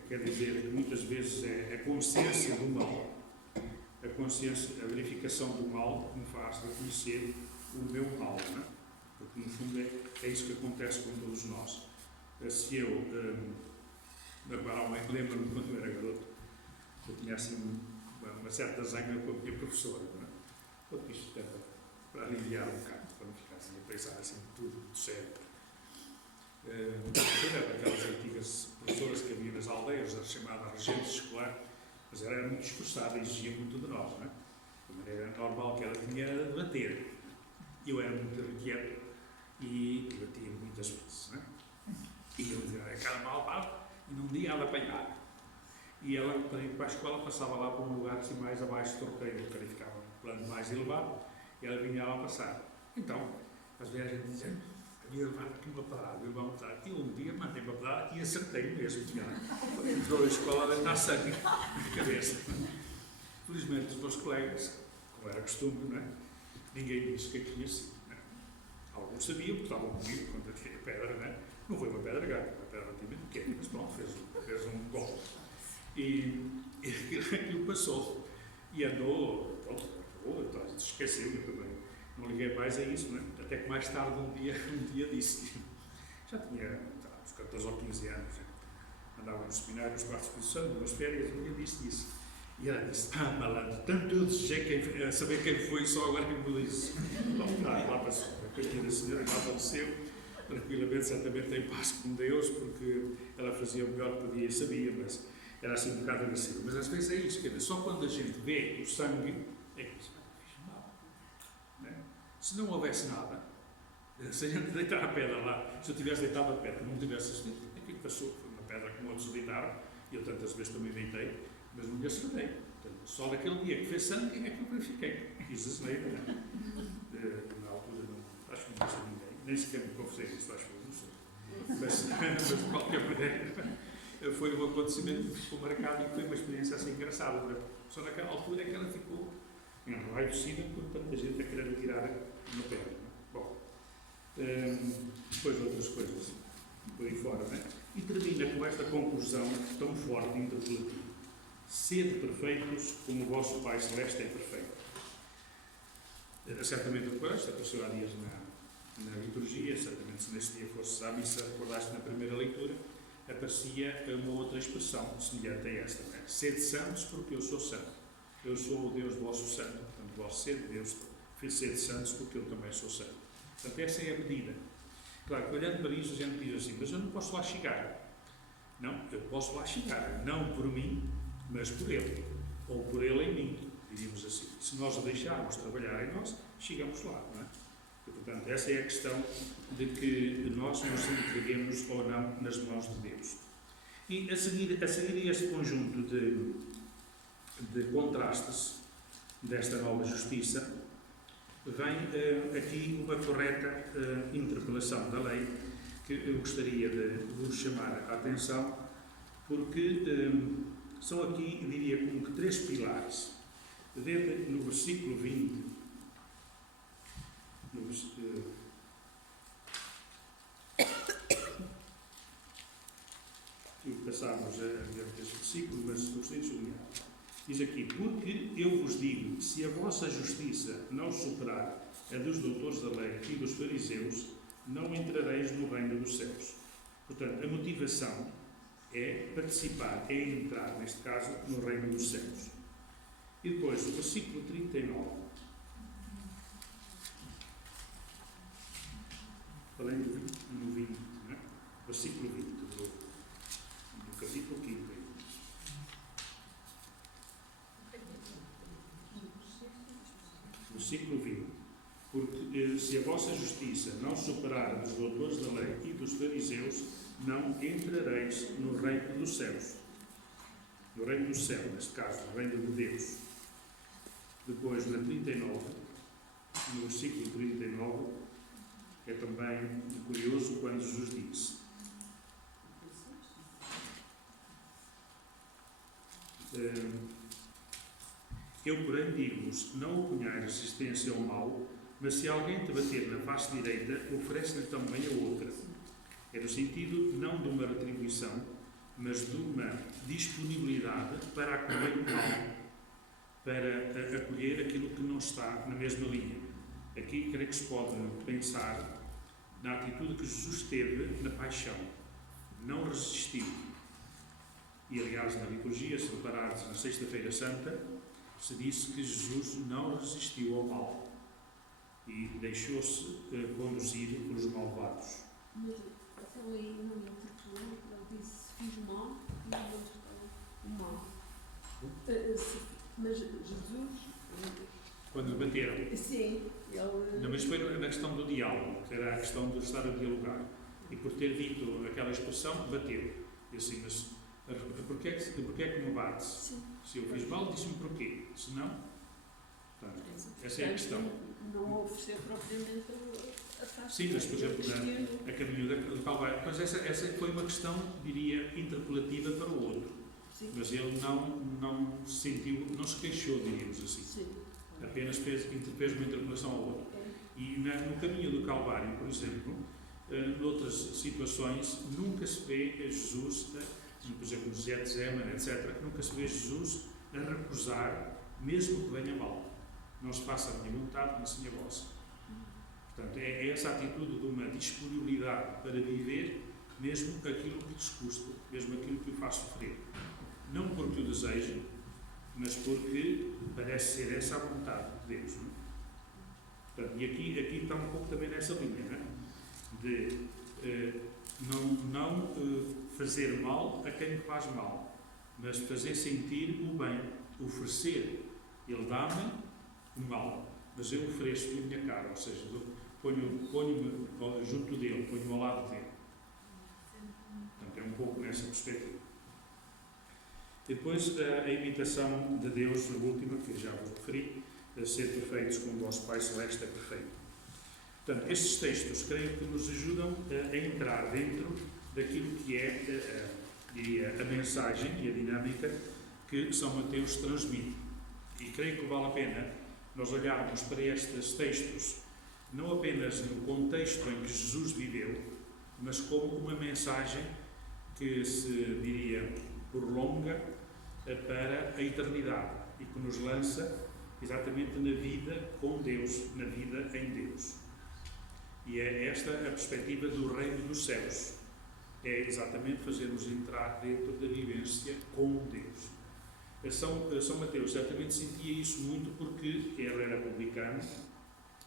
Quer dizer que muitas vezes é a consciência do mal, a verificação do mal que me faz reconhecer o meu mal, não é? Porque no fundo é isso que acontece com todos nós. Se eu, agora lembro-me quando eu era garoto, eu tinha assim uma certa zanga com a minha professora, não é? Porque isto era para aliviar um bocado, para não ficar assim a pensar assim tudo sério. Era aquelas antigas professoras que havia nas aldeias, a chamada regente escolar, mas ela era muito esforçada e exigia muito de nós, não é? De maneira normal que ela tinha era de bater. Eu era muito irrequieto e batia muitas vezes, não é? E eu dizia, é cara malvado, e não dia ela apanhar. E ela, para a escola, passava lá para um lugar assim mais abaixo do torreiro, porque ali ficava um plano mais elevado, e ela vinha lá passar. Então, às vezes a gente dizia, havia levado aqui uma pedrada, eu vou mudar. E um dia mandei uma pedrada e acertei mesmo. Entrou na escola a dar sangue na cabeça. Felizmente, os meus colegas, como era costume, não é? Ninguém disse o que tinha sido. Não é? Alguns sabiam, porque estavam comigo quando eu tirei a pedra, não é? Não foi uma pedra grande, uma pedra relativamente pequena, mas pronto, fez um golpe. E aquilo passou. E andou, pronto, acabou, então, esqueceu-me também. Não liguei mais a isso, não é? Até que mais tarde um dia disse, já tinha uns 14 ou 15 anos, andava no seminário, nos quartos de exposição, nas férias, um dia disse isso. E ela disse, malandro, tanto eu desejei saber quem foi, só agora que me disse. Bom, lá passou, a coitinha da senhora já faleceu, tranquilamente, certamente em paz com Deus, porque ela fazia o melhor que podia e sabia, mas era assim um bocado agressiva. Mas às vezes é isso, quer dizer, só quando a gente vê o sangue, é que diz, fiz mal. Não é? Se não houvesse nada, se a gente deitar a pedra lá, se eu tivesse deitado a pedra, não tivesse assistido, aquilo passou, foi uma pedra como outros deitaram, e eu tantas vezes também deitei, mas não me acertei. Portanto, só naquele dia que fez sangue é que eu verifiquei. Fiz asneira, não é? Na altura, não, acho que não disse a ninguém, nem sequer me confessei isso, acho que não sei. Mas de qualquer maneira, foi um acontecimento que ficou marcado e foi uma experiência assim engraçada. Não é? Só naquela altura é que ela ficou enraivecida por tanta gente a querer tirar uma pedra. Bom, depois outras coisas por aí fora, não é? E termina com esta conclusão tão forte e interpelativa. Sede perfeitos como o vosso Pai Celeste é perfeito. Certamente recordaste, apareceu há dias na liturgia, certamente se neste dia fosses à missa, recordaste na primeira leitura, aparecia uma outra expressão semelhante a esta. Não é? Sede santos porque eu sou santo. Eu sou o Deus vosso santo. Portanto, vós sede Deus, sede santos porque eu também sou santo. Portanto, essa é a medida. Claro que olhando para isso a gente diz assim, mas eu não posso lá chegar. Não, eu posso lá chegar, não por mim, mas por Ele, ou por Ele em mim, diríamos assim. Se nós o deixarmos trabalhar em nós, chegamos lá, não é? E, portanto, essa é a questão de que nós nos entreguemos ou não nas mãos de Deus. E a seguir a este conjunto de contrastes desta nova justiça, vem aqui uma correta interpelação da lei que eu gostaria de vos chamar a atenção, porque são aqui, diria, como que 3 pilares. Desde no versículo 20, passámos adiante deste versículo, mas gostei de sublinhar. Diz aqui, porque eu vos digo, se a vossa justiça não superar a dos doutores da lei e dos fariseus, não entrareis no reino dos céus. Portanto, a motivação é participar, é entrar, neste caso, no reino dos céus. E depois, o versículo 39. Falei no 20, não é? Versículo 20 do capítulo 5. Versículo 20. Porque se a vossa justiça não superar a dos doutores da lei e dos fariseus, não entrareis no reino dos céus. No reino dos céus, neste caso, no reino de Deus. Depois, na 39, no versículo 39, é também curioso quando Jesus disse: eu, porém, digo-vos, não oponhais resistência ao mal, mas se alguém te bater na face direita, oferece-lhe também a outra. É no sentido não de uma retribuição, mas de uma disponibilidade para acolher o mal, para acolher aquilo que não está na mesma linha. Aqui, creio que se pode pensar na atitude que Jesus teve na paixão. Não resistiu. E, aliás, na liturgia, se reparares, na Sexta-feira Santa, se disse que Jesus não resistiu ao mal e deixou-se conduzir pelos malvados. Mas então aí não interpelou, ele disse, fiz mal e não estou o mal. Mas Jesus... Quando lhe bateram. Sim, ele... Não, mas foi na questão do diálogo, que era a questão de estar a dialogar. E por ter dito aquela expressão, bateu. E assim, mas porquê é que me bates? Sim. Se eu fiz mal, disse-me porquê. Se não, portanto, essa é a questão. Não oferecer propriamente a face. Sim, mas, por exemplo, a caminho do Calvário. Mas essa foi uma questão, diria, interpelativa para o outro. Sim. Mas ele não se sentiu, não se queixou, diríamos assim. Sim. Apenas fez uma interpelação ao outro. E no caminho do Calvário, por exemplo, noutras situações, nunca se vê Jesus por exemplo, no Getsemane, etc., que nunca se vê Jesus a recusar, mesmo que venha mal. Não se faça a minha vontade, mas sim a vossa. Portanto, é essa atitude de uma disponibilidade para viver, mesmo aquilo que lhes custa, mesmo aquilo que o faz sofrer. Não porque o deseje, mas porque parece ser essa a vontade de Deus. Não é? Portanto, e aqui está um pouco também nessa linha, não é? De não fazer mal a quem faz mal, mas fazer sentir o bem, oferecer. Ele dá-me o mal, mas eu ofereço-lhe a minha cara, ou seja, ponho-me junto dele, ponho-me ao lado dele. Portanto, é um pouco nessa perspectiva. E depois a imitação de Deus, a última, que já vos referi, a ser perfeitos como o vosso Pai Celeste é perfeito. Portanto, estes textos creio que nos ajudam a entrar dentro daquilo que é diria, a mensagem e a dinâmica que São Mateus transmite. E creio que vale a pena nós olharmos para estes textos não apenas no contexto em que Jesus viveu, mas como uma mensagem que se, diria, prolonga para a eternidade e que nos lança exatamente na vida com Deus, na vida em Deus. E é esta a perspectiva do reino dos céus. É exatamente fazermos entrar dentro da vivência com Deus. São Mateus certamente sentia isso muito porque ele era publicano,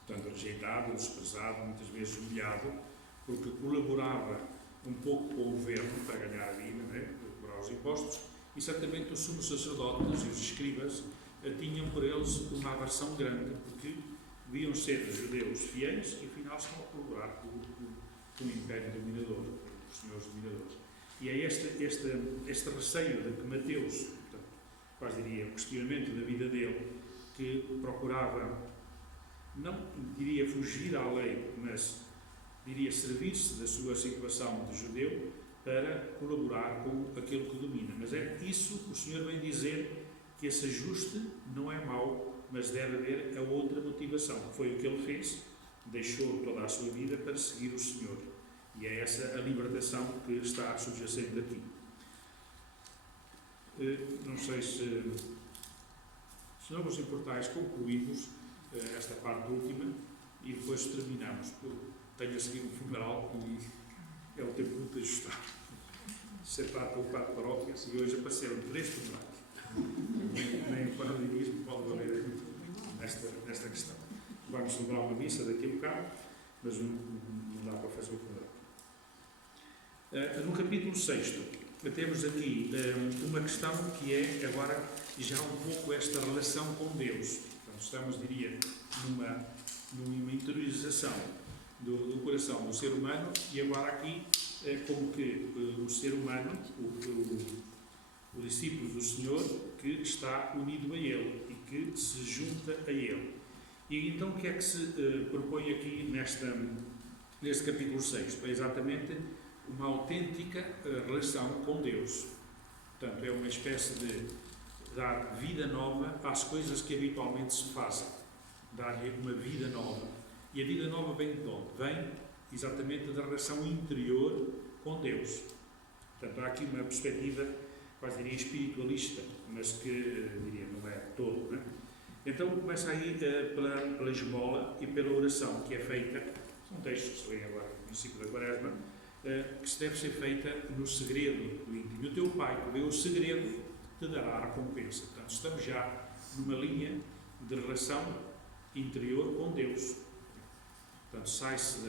portanto rejeitado, desprezado, muitas vezes humilhado, porque colaborava um pouco com o governo para ganhar a vida, né, cobrar os impostos, e certamente os sumos sacerdotes e os escribas tinham por eles uma aversão grande, porque deviam ser judeus fiéis e afinal estão a colaborar com o império dominador, com os senhores dominadores. E é este receio de que Mateus, portanto, quase diria, o questionamento da vida dele, que procurava, não diria fugir à lei, mas diria servir-se da sua situação de judeu para colaborar com aquele que domina. Mas é isso que o Senhor vem dizer, que esse ajuste não é mau, mas deve haver a outra motivação. Foi o que ele fez, deixou toda a sua vida para seguir o Senhor. E é essa a libertação que está subjacente aqui. Não sei se não vos importais, concluímos esta parte última e depois terminamos. Eu tenho a seguir um funeral e é o tempo muito ajustado. Ser padre de paróquias e hoje apareceram 3 funerais. Nem paralelismo pode valer nesta questão. Vamos celebrar uma missa daqui a bocado, mas não dá para fazer o funeral. No capítulo 6, temos aqui uma questão que é agora já um pouco esta relação com Deus. Portanto, estamos, diria, numa interiorização do coração do ser humano e agora aqui é como que o ser humano, o discípulo do Senhor, que está unido a Ele e que se junta a Ele. E então o que é que se propõe aqui neste capítulo 6? É exatamente uma autêntica relação com Deus. Portanto, é uma espécie de dar vida nova às coisas que habitualmente se fazem. Dar-lhe uma vida nova. E a vida nova vem de onde? Vem exatamente da relação interior com Deus. Portanto, há aqui uma perspectiva, quase diria, espiritualista, mas que, diria, não é todo, não é? Então, começa aí pela esmola e pela oração que é feita, são textos que se leem agora no princípio da Quaresma, que se deve ser feita no segredo do íntimo. E o teu Pai, que vê o segredo, te dará a recompensa. Portanto, estamos já numa linha de relação interior com Deus. Portanto, sai-se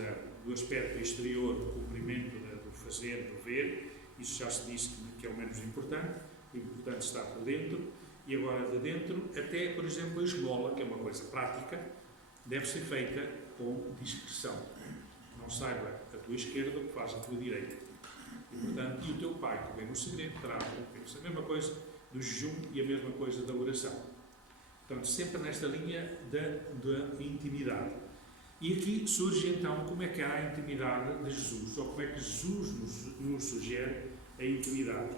do aspecto exterior, do cumprimento, do fazer, do ver, isso já se disse que é o menos importante, o importante está por dentro, e agora de dentro, até, por exemplo, a esmola, que é uma coisa prática, deve ser feita com discrição. Não saiba a tua esquerda o que faz a tua direita. E, portanto, e o teu Pai, que vem no segredo, terá a recompensa. A mesma coisa do jejum e a mesma coisa da oração. Portanto, sempre nesta linha da intimidade. E aqui surge então como é que há a intimidade de Jesus, ou como é que Jesus nos sugere a intimidade.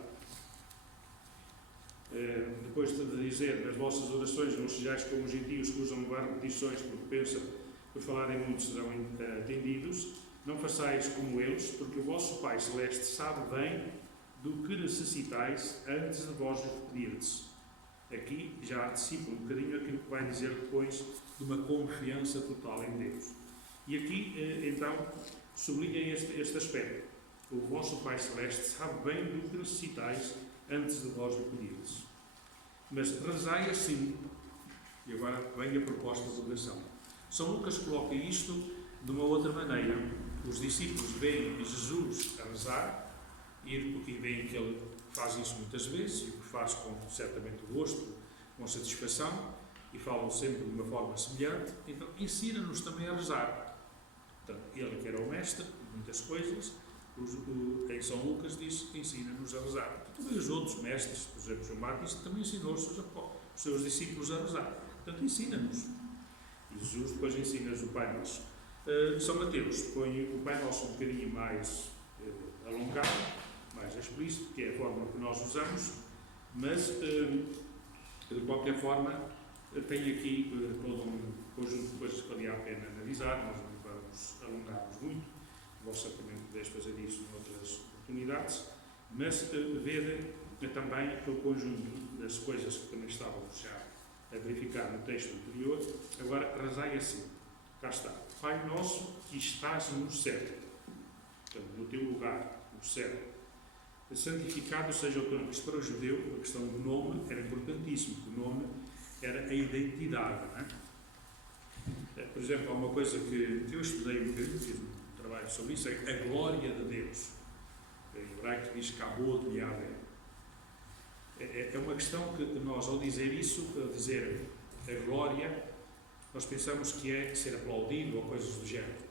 Depois de dizer, nas vossas orações não sejais como os gentios que usam levar repetições porque pensam por falarem muito serão atendidos, não façais como eles, porque o vosso Pai Celeste sabe bem do que necessitais antes de vós o pedirdes. Aqui já antecipa um bocadinho aquilo que vai dizer depois de uma confiança total em Deus. E aqui, então, sublinha este aspecto. O vosso Pai Celeste sabe bem do que necessitais antes de vós o pedirdes. Mas rezai assim. E agora vem a proposta de oração. São Lucas coloca isto de uma outra maneira. Os discípulos veem Jesus a rezar e veem que ele faz isso muitas vezes e o que faz com certamente gosto, com satisfação, e falam sempre de uma forma semelhante. Então ensina-nos também a rezar. Portanto, ele que era o mestre de muitas coisas, em São Lucas diz, ensina-nos a rezar. Também os outros mestres, por exemplo, João Batista, também ensinou os seus discípulos a rezar. Portanto, ensina-nos. E Jesus depois ensina-nos o Pai Nosso. São Mateus põe o Pai Nosso um bocadinho mais alongado, mais explícito, que é a forma que nós usamos, mas, de qualquer forma, tem aqui todo um conjunto de coisas que valia a pena analisar. Nós não vamos alongar-nos muito, o vosso sacramento podeis fazer isso em outras oportunidades, mas ver também o conjunto das coisas que também estávamos já a verificar no texto anterior. Agora, rezai assim. Cá está. Pai nosso que estás no céu, portanto, no teu lugar, no céu, santificado seja o teu nome. Isto para o judeu, a questão do nome era importantíssimo, porque o nome era a identidade. Não é? Por exemplo, há uma coisa que eu estudei um bocadinho, fiz um trabalho sobre isso, é a glória de Deus. Em hebraico diz Kabod Yahweh. É uma questão que nós, ao dizer isso, ao dizer a glória, nós pensamos que é ser aplaudido ou coisas do género.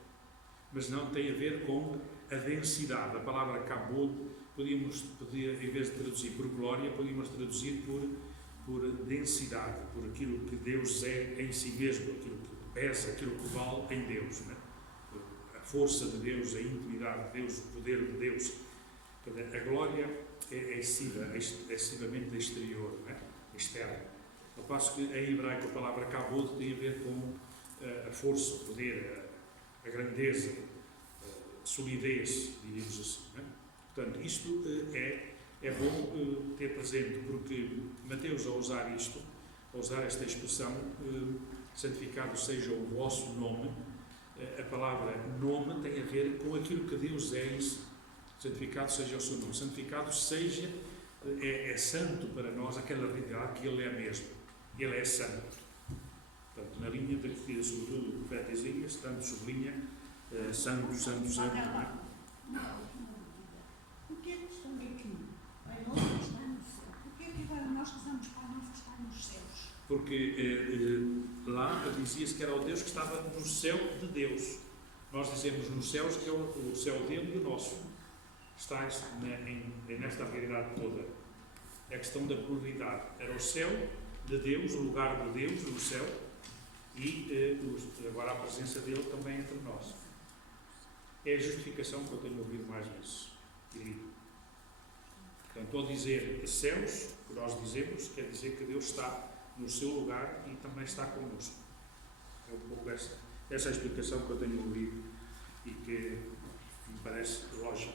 Mas não tem a ver com a densidade. A palavra Kabod, podia, em vez de traduzir por glória, podíamos traduzir por densidade, por aquilo que Deus é em si mesmo, aquilo que pesa, aquilo que vale em Deus. Né? A força de Deus, a intimidade de Deus, o poder de Deus. A glória é excessivamente exterior, né? Externa. Ao passo que em hebraico a palavra kabod tem a ver com a força, o poder, a grandeza, a solidez, diríamos assim. Né? Portanto, isto é bom ter presente, porque Mateus, ao usar isto, ao usar esta expressão, santificado seja o vosso nome, a palavra nome tem a ver com aquilo que Deus é em si. Santificado seja o seu nome. Santificado seja, é santo para nós aquela realidade que Ele é mesmo. Ele é santo. Portanto, na linha da que, sobretudo, o profeta Isaías, tanto sublinha santo, santo, santo. Porquê que estão aqui? Pai Nosso que está no céu. Porquê que agora nós rezamos Pai Nosso que está nos céus? Porque lá dizia-se que era o Deus que estava no céu de Deus. Nós dizemos nos céus que é o céu dele e o nosso. Está nesta realidade toda. É a questão da pluralidade. Era o céu de Deus, o lugar de Deus no céu, e agora a presença dele também entre nós. É a justificação que eu tenho ouvido mais vezes e lido. Portanto, ao dizer céus, que nós dizemos, quer dizer que Deus está no seu lugar e também está connosco. É um pouco essa a explicação que eu tenho ouvido e que me parece lógica.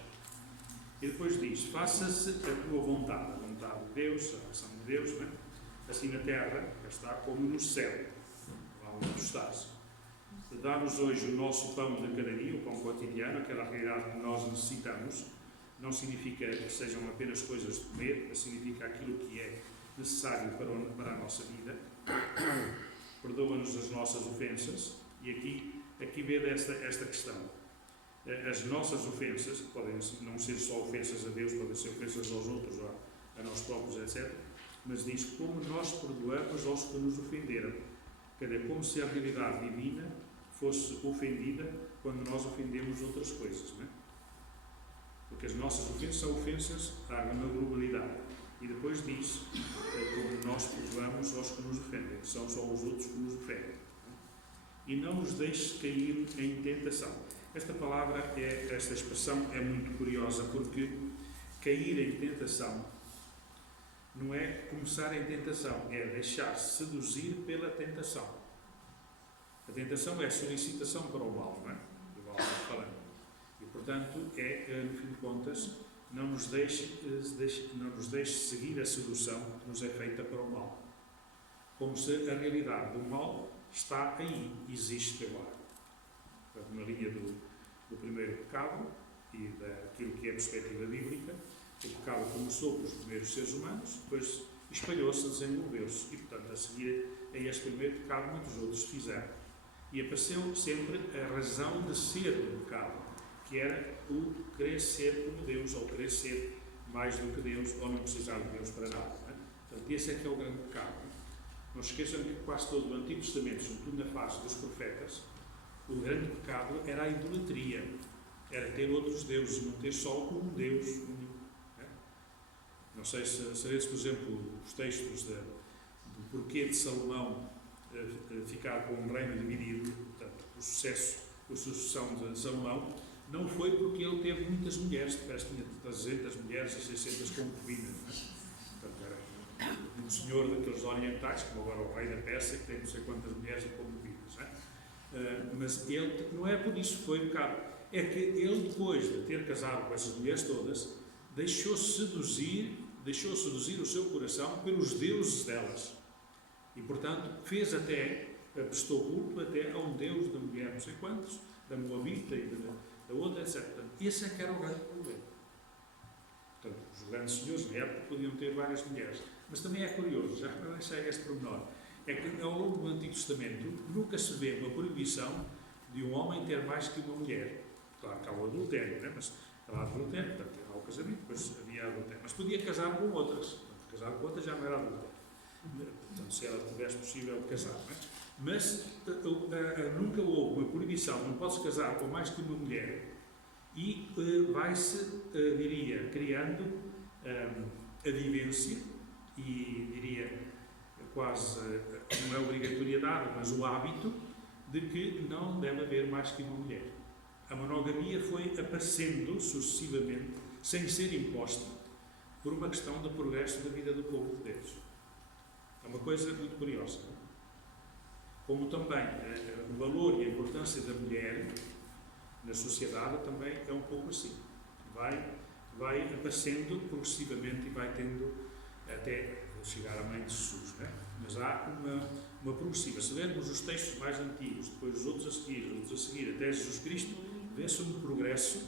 E depois diz, faça-se a tua vontade, a vontade de Deus, a ação de Deus, né? Assim na terra, está como no céu, lá onde tu estás. Dá-nos hoje o nosso pão de cada dia, o pão cotidiano, aquela realidade que nós necessitamos. Não significa que sejam apenas coisas de comer, mas significa aquilo que é necessário para a nossa vida. Perdoa-nos as nossas ofensas, e aqui vê esta questão. As nossas ofensas, que podem não ser só ofensas a Deus, podem ser ofensas aos outros, a nós próprios, etc. Mas diz como nós perdoamos aos que nos ofenderam. Quer dizer, como se a realidade divina fosse ofendida quando nós ofendemos outras coisas, não é? Porque as nossas ofensas são ofensas na globalidade. E depois diz como nós perdoamos aos que nos ofendem, que são só os outros que nos ofendem. E não os deixes cair em tentação. Esta palavra, esta expressão é muito curiosa, porque cair em tentação não é começar em tentação, é deixar-se seduzir pela tentação. A tentação é a solicitação para o mal, não é? Do mal falando. E, portanto, no fim de contas, não nos deixe seguir a sedução que nos é feita para o mal. Como se a realidade do mal está aí, existe agora. Na linha do primeiro pecado e daquilo que é a perspectiva bíblica, o pecado começou com os primeiros seres humanos, depois espalhou-se, desenvolveu-se, e portanto a seguir a este primeiro pecado muitos outros fizeram. E apareceu sempre a razão de ser do pecado, que era o querer ser como Deus, ou querer ser mais do que Deus, ou não precisar de Deus para nada. Não é? Portanto, esse é que é o grande pecado. Não se esqueçam que quase todo o Antigo Testamento, sobretudo na fase dos profetas, o grande pecado era a idolatria, era ter outros deuses, não ter só um Deus único. Não sei se sabeis, por exemplo, os textos do porquê de Salomão ficar com um reino dividido, portanto, o sucessão de Salomão, não foi porque ele teve muitas mulheres, parece que tinha 300 mulheres e 600 concubinas. Portanto, era um senhor daqueles orientais, como agora o rei da Pérsia, que tem não sei quantas mulheres e concubinas. Mas ele, não é por isso que foi pecado. É que ele, depois de ter casado com essas mulheres todas, deixou seduzir o seu coração pelos deuses delas. E, portanto, prestou culto até a um deus da mulher não sei quantos, da Moabita e da outra, etc. Portanto, esse é que era o grande problema. Portanto, os grandes senhores, na época, podiam ter várias mulheres. Mas também é curioso, já deixei este pormenor, é que ao longo do Antigo Testamento nunca se vê uma proibição de um homem ter mais que uma mulher. Claro que há o adultério, né? Mas há adultério, portanto, há o casamento, depois havia adultério. Mas podia casar com outras. Portanto, casar com outras já não era adultério. Portanto, se ela tivesse possível casar, não é? Mas nunca houve uma proibição, não pode-se casar com mais que uma mulher, e vai-se, diria, criando a vivência, e diria quase, não é obrigatoriedade, mas o hábito de que não deve haver mais que uma mulher. A monogamia foi aparecendo sucessivamente, sem ser imposta, por uma questão de progresso da vida do povo de Deus. É uma coisa muito curiosa. Como também o valor e a importância da mulher na sociedade também é um pouco assim. Vai aparecendo progressivamente e vai tendo até chegar à mãe de Jesus. Né? Mas há uma progressiva. Se lermos os textos mais antigos, depois os outros a seguir, até Jesus Cristo, vê-se um progresso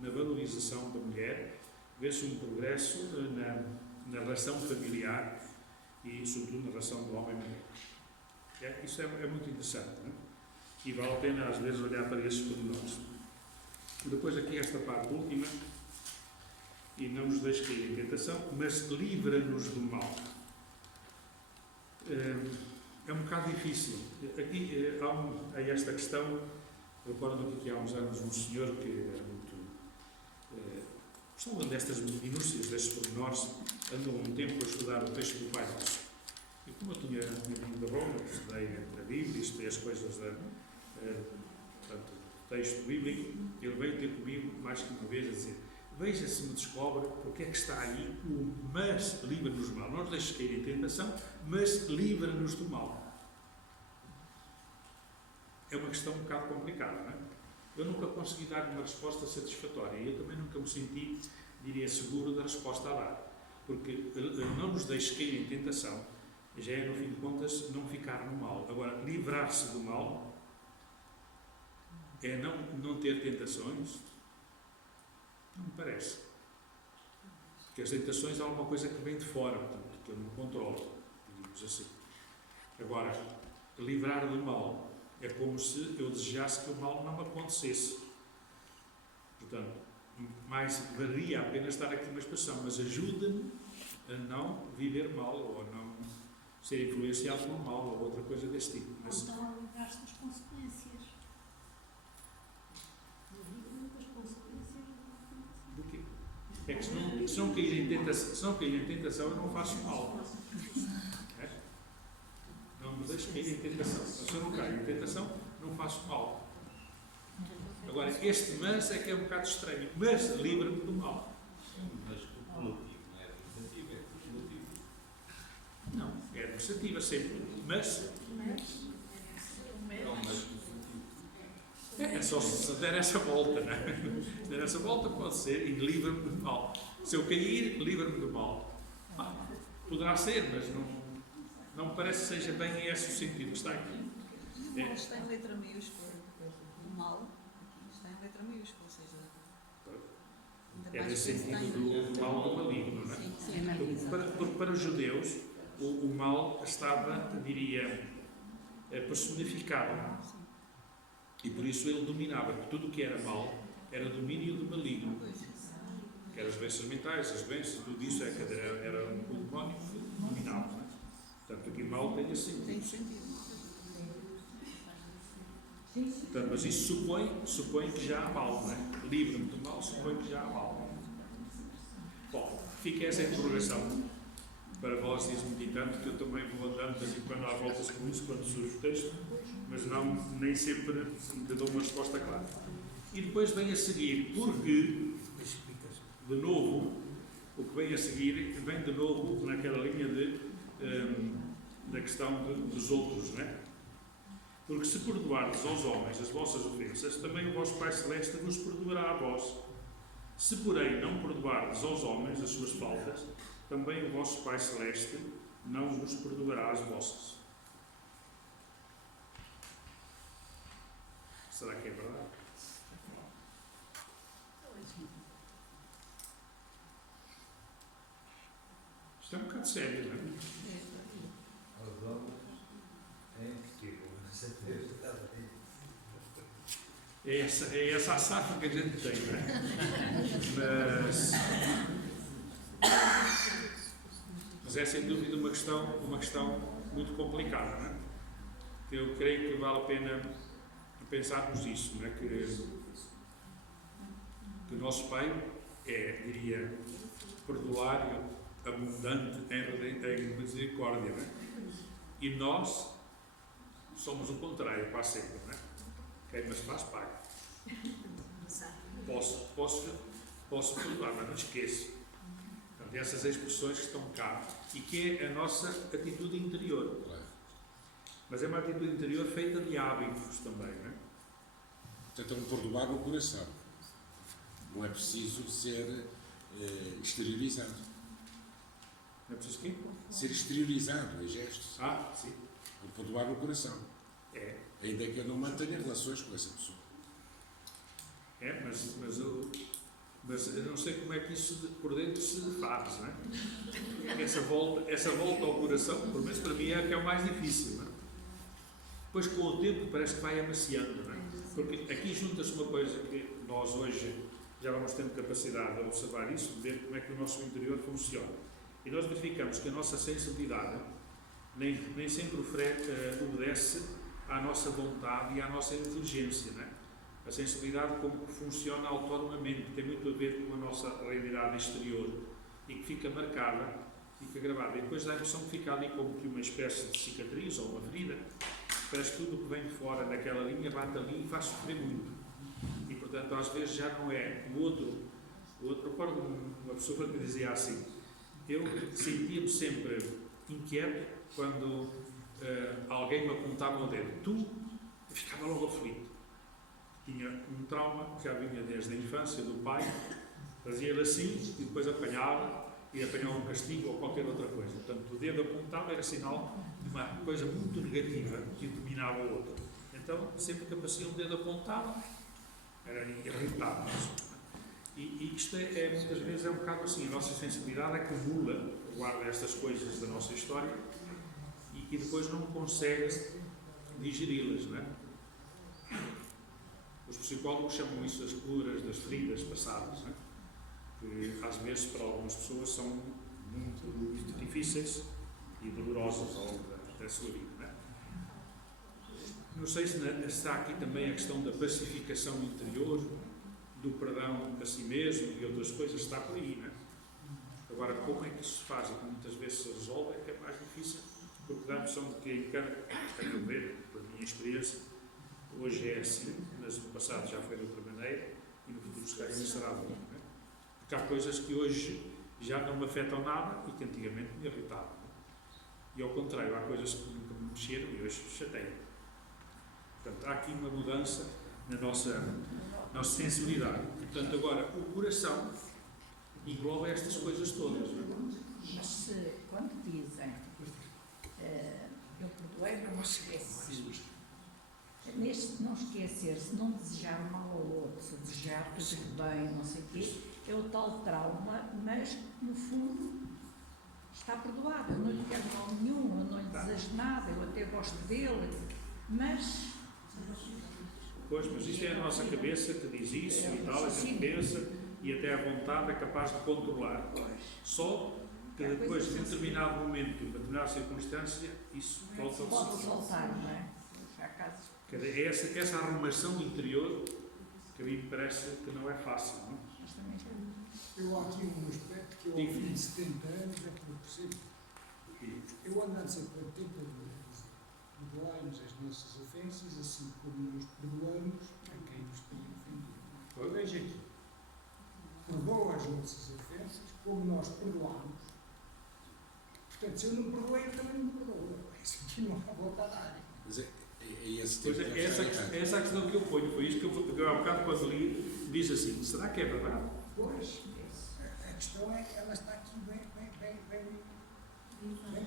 na valorização da mulher, vê-se um progresso na relação familiar e, sobretudo, na relação do homem e mulher. Isso é muito interessante, não é? E vale a pena, às vezes, olhar para esses pormenores. Depois, aqui, esta parte última, e não nos deixe cair em tentação, mas livra-nos do mal. É um bocado difícil. Aqui há esta questão. Recordo que há uns anos um senhor que era muito. Gostava destas minúcias, destes pormenores, andou um tempo a estudar o texto do Pai Nosso. E como eu tinha vindo de Roma, estudei a Bíblia, estudei as coisas do texto bíblico, ele veio ter comigo mais que uma vez a dizer: veja se me descobre porque é que está aí o mas livra-nos do mal. Não nos deixes cair em tentação, mas livra-nos do mal. É uma questão um bocado complicada, não é? Eu nunca consegui dar uma resposta satisfatória e eu também nunca me senti, diria, seguro da resposta a dar. Porque não nos deixe cair em tentação já é, no fim de contas, não ficar no mal. Agora, livrar-se do mal é não ter tentações. Não me parece. Porque as tentações é alguma coisa que vem de fora, portanto, que eu não controlo, digamos assim. Agora, livrar do mal é como se eu desejasse que o mal não acontecesse. Portanto, mais valia a pena estar aqui uma expressão, mas ajuda-me a não viver mal ou a não ser influenciado pelo mal ou outra coisa desse tipo. Mas, então, a livrar-se das consequências. do quê? É que se não cair em tentação, eu não faço mal. É? Não me deixo cair em tentação. Se eu não caio em tentação, não faço mal. Agora, este mas é que é um bocado estranho. Mas livra-me do mal. Mas o motivo não é adversativa, é cumulativo. Não, é adversativa sempre. Mas É um mas É só se der essa volta, não é? Se der essa volta pode ser e livra-me do mal. Se eu cair, livra-me do mal. Poderá ser, mas não me parece que seja bem esse o sentido que está aqui. O mal está em letra maiúscula. O mal aqui está em letra maiúscula, ou seja, ainda É mais nesse que está sentido do mal do maligno, não é? Sim, sim. Porque para os judeus, o mal estava, diria, personificado. E por isso ele dominava, porque tudo o que era mal era domínio do maligno. Que eram as doenças mentais, as doenças, tudo isso era o demónio que dominava. Não é? Portanto, aqui mal tem esse sentido. Tem sentido. Portanto, mas isso supõe que já há mal, não é? Livre-me do mal, supõe que já há mal. Bom, fica essa interrogação para vós, diz-me tanto, que eu também vou andando de vez em quando à voltas com isso, quando surge o texto, mas nem sempre lhe dou uma resposta clara. E depois vem a seguir, porque, de novo, o que vem a seguir vem de novo naquela linha da questão dos outros, não é? Porque se perdoardes aos homens as vossas ofensas, também o vosso Pai Celeste vos perdoará a vós. Se, porém, não perdoardes aos homens as suas faltas, também o vosso Pai Celeste não vos perdoará as vossas. Será que é verdade? Isto é um bocado sério, não é? Aos homens é impossível. É essa a safa que a gente tem, não é? Mas é sem dúvida uma questão muito complicada, não é? Eu creio que vale a pena pensarmos nisso, não é? Que o nosso Pai diria, perdoar abundante em misericórdia, não é? E nós somos o contrário, quase sempre, não é? Quem mas faz, paga. Posso perdoar, mas não esqueço. Portanto, essas expressões que estão cá e que é a nossa atitude interior. Mas é uma atitude interior feita de hábitos também, não é? Portanto, é um perdoar no coração. Não é preciso ser exteriorizado. Não é preciso quê? Ser exteriorizado em gestos. Sim. É um perdoar no coração. É. Ainda que eu não mantenha relações com essa pessoa. Mas eu não sei como é que isso por dentro se faz, não é? Essa volta ao coração, pelo menos para mim, é que é o mais difícil, não é? Depois, com o tempo, parece que vai amaciando, não é? Porque aqui junta-se uma coisa que nós hoje já vamos tendo capacidade de observar isso, de ver como é que o nosso interior funciona. E nós verificamos que a nossa sensibilidade nem sempre obedece à nossa vontade e à nossa inteligência, não é? A sensibilidade como que funciona autonomamente, tem muito a ver com a nossa realidade exterior e que fica marcada, fica gravada. E depois dá a impressão que fica ali como que uma espécie de cicatriz ou uma ferida. Parece que tudo o que vem de fora daquela linha bate ali e faz sofrer muito. E, portanto, às vezes já não é o outro. Eu recordo uma pessoa que dizia assim, eu sentia-me sempre inquieto quando alguém me apontava o dedo. Eu ficava logo aflito. Tinha um trauma que já vinha desde a infância do pai, fazia-lhe assim e depois apanhava um castigo ou qualquer outra coisa. Portanto, o dedo apontado era sinal de uma coisa muito negativa que dominava o outro. Então, sempre que aparecia um dedo apontado, era irritado. E isto muitas vezes é um bocado assim, a nossa sensibilidade acumula, guarda estas coisas da nossa história e depois não consegue digeri-las, não é? Os psicólogos chamam isso as curas das feridas passadas, não é? Que às vezes para algumas pessoas são muito difíceis e dolorosas ao longo da sua vida, não é? Não sei se está aqui também a questão da pacificação interior, do perdão a si mesmo e outras coisas, está por aí, não é? Agora, como é que isso se faz e que muitas vezes se resolve é que é mais difícil, porque dá a impressão de que em cada, pela minha experiência, hoje é assim, mas no passado já foi de outra maneira e no futuro se calhar será de outra, não é? Porque há coisas que hoje já não me afetam nada e que antigamente me irritavam. E ao contrário, há coisas que nunca me mexeram e hoje chateiam. Portanto, há aqui uma mudança na nossa sensibilidade. Portanto, agora, o coração engloba estas coisas todas. Mas se, quando dizem eu perdoei, mas não esqueci, neste não esquecer, se não desejar mal ao outro, se desejar tudo bem, não sei o quê, é o tal trauma, mas no fundo está perdoado. Eu não lhe quero mal nenhum, eu não lhe desejo nada, eu até gosto dele, mas. Pois, mas isto é a nossa cabeça que diz isso e tal, a gente pensa e até a vontade é capaz de controlar. Só que depois, de determinado momento, de determinada circunstância, isso volta Pode a soltar, não é? Há casos. É essa arrumação interior que a mim parece que não é fácil. Não? Mas também já. Eu há aqui um aspecto que eu, ao fim de 70 anos, é que eu percebo. Eu ando sempre a tempo de perdoarmos as nossas ofensas, assim como nos perdoamos a quem nos tem ofendido. Veja aqui. Perdoa as nossas ofensas, como nós perdoamos. Portanto, se eu não perdoei, eu também não perdoo. Isso aqui não há volta a dar. Mas é esse Pois tipo é, de essa é a questão que eu ponho. Foi isto que eu há bocado, quando li, diz assim: será que é verdade? Pois, a questão é que ela está aqui bem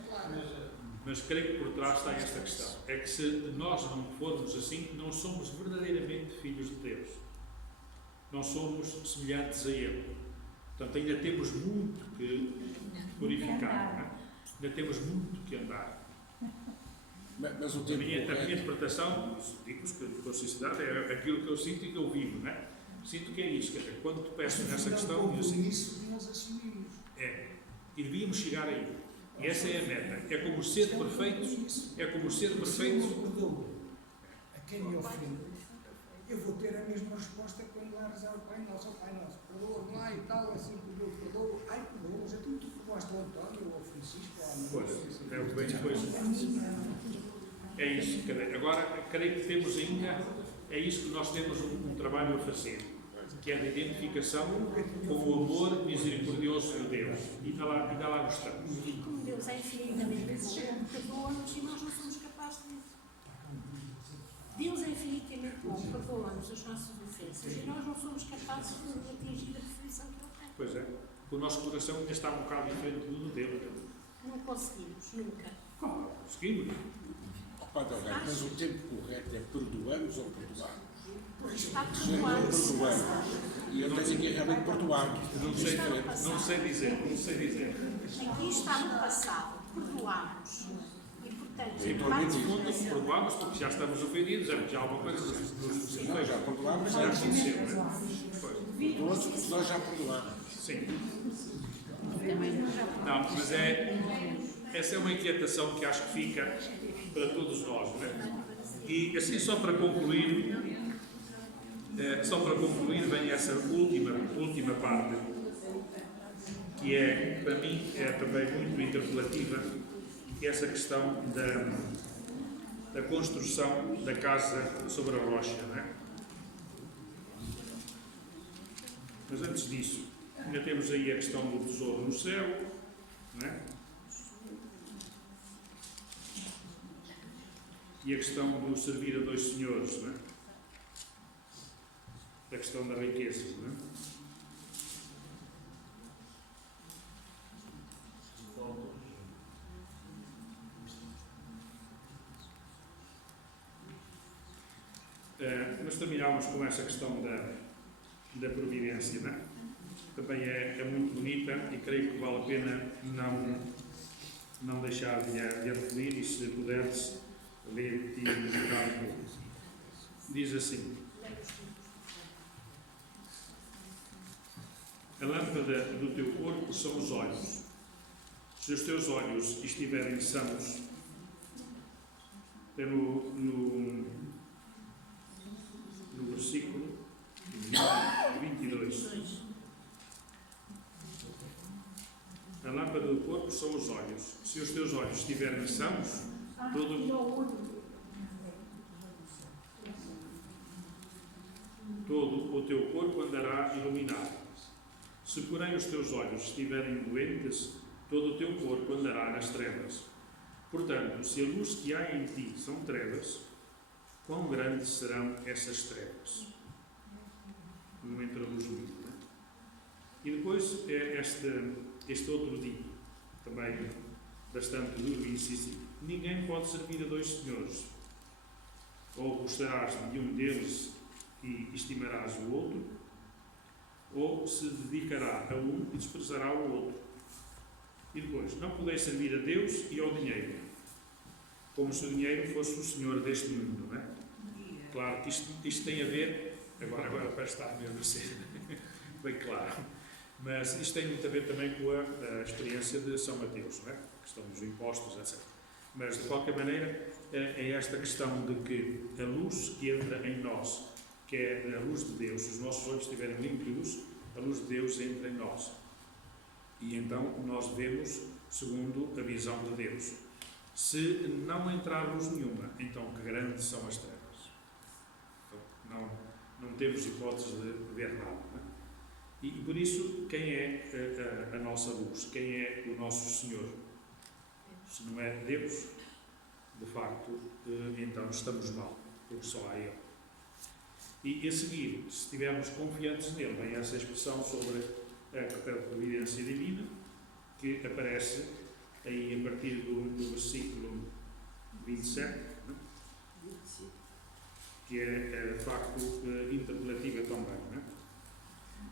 clara. Mas creio que por trás está esta questão. É que se nós não formos assim, não somos verdadeiramente filhos de Deus. Não somos semelhantes a Ele. Portanto, ainda temos muito que purificar. Não é? Ainda temos muito que andar. Mas o A tempo minha correto, interpretação, digo-vos com sinceridade, é aquilo que eu sinto e que eu vivo. Não é? Sinto que é isso. Que é, quando tu peças nessa questão, diz assim, Isso de nós assumimos. e devíamos chegar aí. E essa é a meta. É como ser perfeitos. É como ser Se eu perfeitos. não perdoo a quem me ofende, eu vou ter a mesma resposta quando lá rezar o Pai Nosso, perdoa-me lá e tal, assim, perdoa. Ai, perdoa, mas então tu perdoaste ao António, ao Francisco, ao Pois, é o que bem depois. É isso. Agora, creio que temos ainda, é isso que nós temos um trabalho a fazer, que é a identificação com o amor misericordioso de Deus. E ainda lá nós estamos. Como Deus é infinitamente bom, perdoa-nos e nós não somos capazes disso. Deus é infinitamente bom, perdoa-nos as nossas ofensas e nós não somos capazes de atingir a perfeição que Ele tem. Pois é. O nosso coração ainda está um bocado diferente do dele. Não conseguimos, nunca. Como? Conseguimos? Padre Alberto, mas o tempo correto é perdoamos ou perdoamos? Está Se não perdoado. perdoamos, e eu tenho que realmente perdoar. Não sei dizer. Aqui está no passado, perdoámos. E portanto, Sim, provavelmente perdoamos porque já estamos ofendidos, é porque já há alguma coisa nos Nós já perdoamos, já aconteceu, não é? todos nós já perdoamos. Sim. Não, mas essa é uma inquietação que acho que fica para todos nós, não é? E assim, só para concluir, vem essa última parte, que é, para mim, é também muito interpelativa, que é essa questão da construção da casa sobre a rocha, não é? Mas antes disso, ainda temos aí a questão do tesouro no céu, não é? E a questão do servir a dois senhores, não é? A questão da riqueza, não é? Nós terminámos com essa questão da providência, não é? Também é muito bonita e creio que vale a pena não deixar de a referir, e se puder-se ler e meditar um pouco. Diz assim: a lâmpada do teu corpo são os olhos. Se os teus olhos estiverem sãos, é no versículo 22. A lâmpada do corpo são os olhos. Se os teus olhos estiverem sãos, todo o teu corpo andará iluminado. Se, porém, os teus olhos estiverem doentes, todo o teu corpo andará nas trevas. Portanto, se a luz que há em ti são trevas, quão grandes serão essas trevas? No momento da luz do dia. E depois este outro dito, também bastante duro e incisivo. Ninguém pode servir a dois senhores. Ou gostarás de um deles e estimarás o outro, ou se dedicará a um e desprezará o outro. E depois, não podeis servir a Deus e ao dinheiro, como se o dinheiro fosse o senhor deste mundo, não é? Claro que isto tem a ver, agora parece estar mesmo a ser bem claro, mas isto tem muito a ver também com a experiência de São Mateus, não é? A questão dos impostos, etc. Mas, de qualquer maneira, é esta questão de que a luz que entra em nós, que é a luz de Deus, se os nossos olhos estiverem límpidos, a luz de Deus entra em nós. E então nós vemos segundo a visão de Deus. Se não entrar luz nenhuma, então que grandes são as trevas. Não temos hipótese de ver nada. Não é? E por isso, quem é a nossa luz? Quem é o nosso Senhor? Se não é Deus, de facto, então estamos mal, porque só há Ele. E a seguir, se estivermos confiantes nele, vem essa expressão sobre a providência divina, que aparece aí a partir do versículo 27, que é de facto interpelativa também.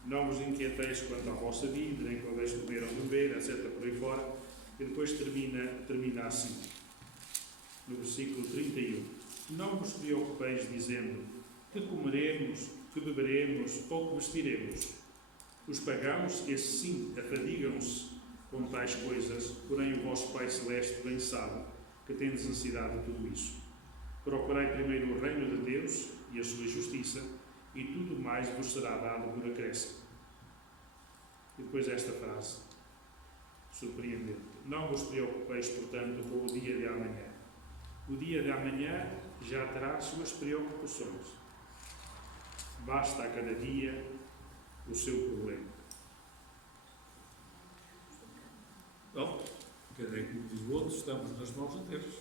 Não vos inquieteis quanto à vossa vida, nem quando deixe comer ou beber, etc. por aí fora. E depois termina assim, no versículo 31. Não vos preocupeis dizendo que comeremos, que beberemos ou que vestiremos. Os pagãos, esses sim, afadigam-se com tais coisas, porém o vosso Pai Celeste bem sabe que tendes necessidade de tudo isso. Procurai primeiro o reino de Deus e a sua justiça, e tudo mais vos será dado por acréscimo. E depois esta frase, surpreendente. Não vos preocupeis, portanto, com o dia de amanhã. O dia de amanhã já terá as suas preocupações. Basta a cada dia o seu problema. Bom, como diz o outro, estamos nas mãos de Deus.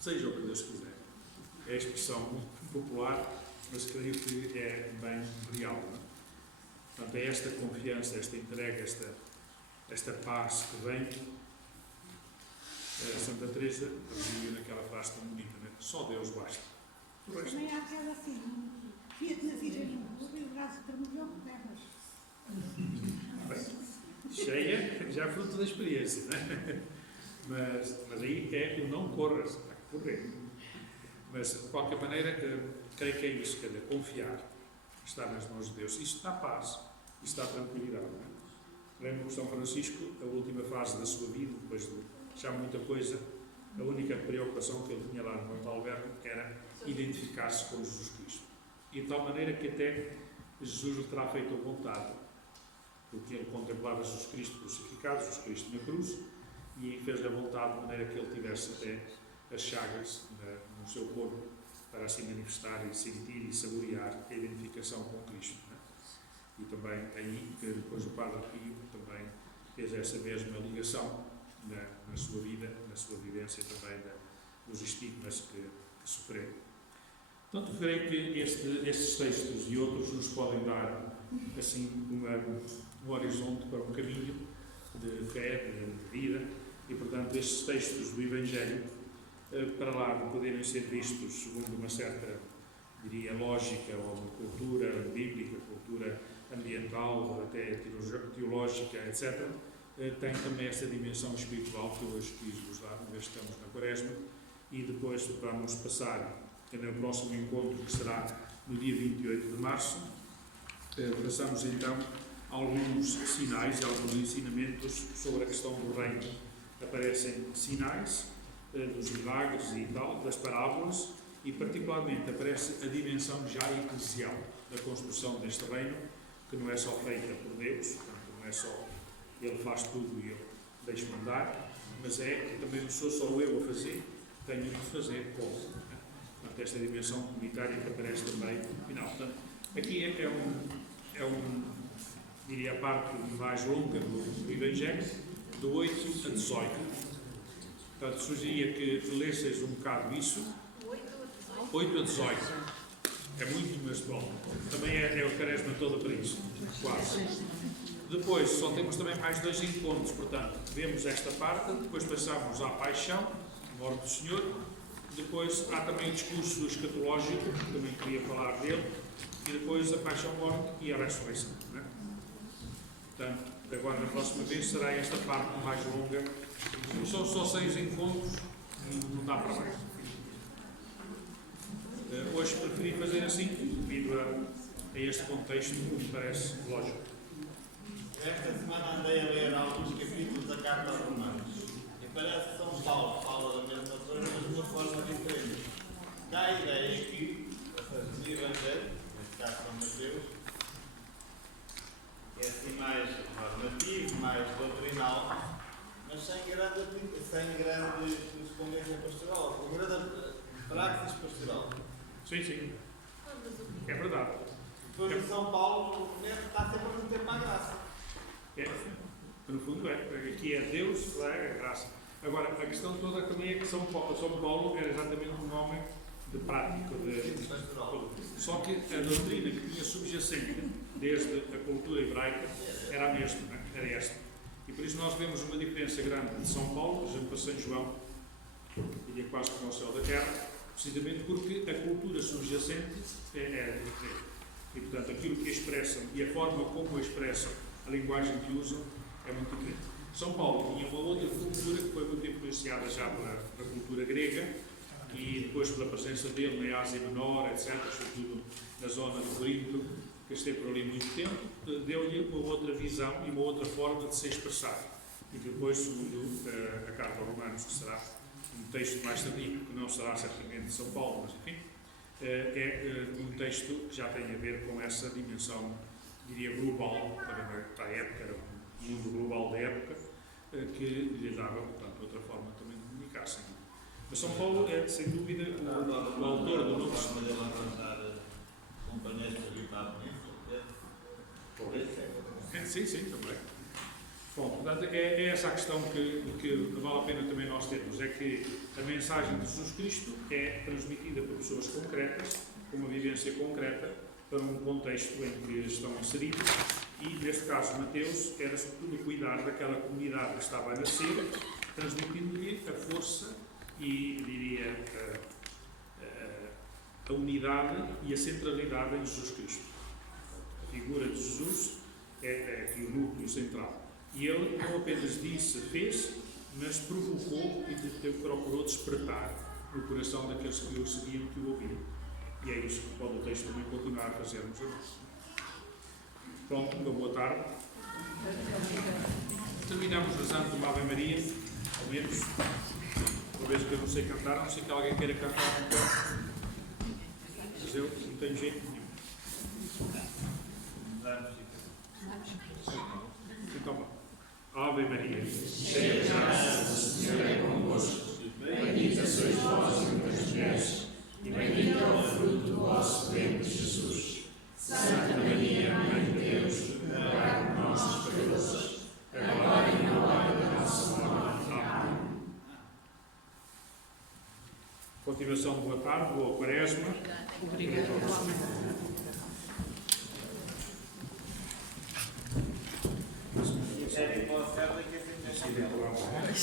Seja o que Deus quiser. É a expressão muito popular, mas creio que é bem real. Não é? Portanto, é esta confiança, esta entrega, esta paz que vem. Santa Teresa dizia naquela frase tão bonita, não é? Só Deus basta. O resto... Também há aquela assim, Fiat na vida, o braço terminou com pernas. Cheia, já fruto da experiência, não é? Mas aí é o não corras, há que correr. Mas, de qualquer maneira, creio que é isso, quer dizer, confiar, estar nas mãos de Deus. Isto dá paz, isto dá tranquilidade. Não é? Lembro que São Francisco, a última fase da sua vida, depois de já muita coisa, a única preocupação que ele tinha lá no Monte Alverno era identificar-se com Jesus Cristo. E de tal maneira que até Jesus lhe terá feito a vontade, porque ele contemplava Jesus Cristo crucificado, Jesus Cristo na cruz, e fez-lhe a vontade de maneira que ele tivesse até as chagas no seu corpo, para assim manifestar e sentir e saborear a identificação com Cristo. Não é? E também aí, que depois o Padre Pio também fez essa mesma ligação na sua vida, na sua vivência também dos estigmas que sofreu. Portanto, creio que estes textos e outros nos podem dar assim um horizonte para um caminho de fé, de vida, e portanto estes textos do Evangelho, para lá de poderem ser vistos segundo uma certa, diria, lógica ou uma cultura bíblica, cultura ambiental, até teológica, etc., tem também esta dimensão espiritual que eu hoje quis vos dar, uma vez que estamos na Quaresma, e depois vamos passar no próximo encontro, que será no dia 28 de março, passamos então alguns sinais e alguns ensinamentos sobre a questão do reino. Aparecem sinais dos milagres e tal, das parábolas, e particularmente aparece a dimensão já eclesial da construção deste reino, que não é só feita por Deus, portanto, não é só Ele faz tudo e eu deixo mandar, mas é também não sou só eu a fazer, tenho de fazer como. Portanto, esta dimensão comunitária que aparece também no final. Portanto, aqui diria, a parte mais longa do Evangelho, do 8 a 18. Portanto, sugeria que lesseis um bocado isso. 8 a 18. É muito, mas bom. Também é o carisma todo para isto. Quase. Depois, só temos também mais 2 encontros. Portanto, vemos esta parte. Depois passamos à paixão, morte do Senhor. Depois há também o discurso do escatológico, que também queria falar dele. E depois a paixão, morte e a ressurreição. Né? Portanto, agora na próxima vez será esta parte mais longa. São só 6 encontros. Não dá para mais. Hoje preferi fazer assim, devido a este contexto que me parece lógico. Esta semana andei a ler alguns capítulos da Carta aos Romanos e parece que São Paulo fala da mesma coisa, mas de uma forma diferente. Dá a ideia que o Evangelho, neste caso São Mateus, é assim mais normativo, mais doutrinal, mas sem grande correspondência pastoral, com grande praxis pastoral. Sim, sim. É verdade. Depois de São Paulo, o neto está sempre a meter uma graça. No fundo é. Aqui é Deus, lá é a graça. Agora, a questão toda também é que São Paulo era exatamente um homem de prática, só que a doutrina que tinha subjacente desde a cultura hebraica era a mesma, né? Era esta. E por isso nós vemos uma diferença grande de São Paulo, por exemplo, para São João, e é quase como o céu da terra, precisamente porque a cultura subjacente é diferente. E, portanto, aquilo que expressam e a forma como expressam, a linguagem que usam, é muito diferente. São Paulo tinha uma outra cultura que foi muito influenciada já pela cultura grega e depois pela presença dele na Ásia Menor, etc., sobretudo na zona de Corinto, que esteve por ali muito tempo, deu-lhe uma outra visão e uma outra forma de se expressar. E depois, segundo a Carta aos Romanos, que será um texto mais tardio, que não será certamente de São Paulo, mas enfim, é um texto que já tem a ver com essa dimensão, diria, global, para a época, era um mundo global da época, que lhe dava, portanto, outra forma também de comunicar-se. Mas São Paulo é, sem dúvida, o autor do Novo Testamento. Ele arranjar companheiros para vir para a polícia. Sim, também. Bom, portanto, é essa a questão que vale a pena também nós termos, é que a mensagem de Jesus Cristo é transmitida por pessoas concretas, com uma vivência concreta, para um contexto em que estão inseridos, e neste caso Mateus era sobretudo cuidar daquela comunidade que estava a nascer, transmitindo-lhe a força e, diria, a unidade e a centralidade em Jesus Cristo. A figura de Jesus é aqui o núcleo central. E ele não apenas disse, fez, mas provocou e procurou despertar no coração daqueles que o seguiam, que o ouviam. E é isso que pode o texto também continuar a fazermos a nós. Pronto, uma boa tarde. Terminamos rezando uma Ave Maria, ao menos, uma vez que eu não sei cantar, a não ser que alguém queira cantar um canto. Mas eu não tenho jeito nenhum. Então, vá. Ave Maria, cheia de graça, o Senhor é convosco. Bendita sois vós entre as mulheres, e bendito é o fruto do vosso ventre, Jesus. Santa Maria, Mãe de Deus, rogai por nós, pecadores, agora e na hora da nossa morte. Amém. Continuação de boa tarde, boa quaresma. Obrigado. Querem para o céu daqui a 100 anos.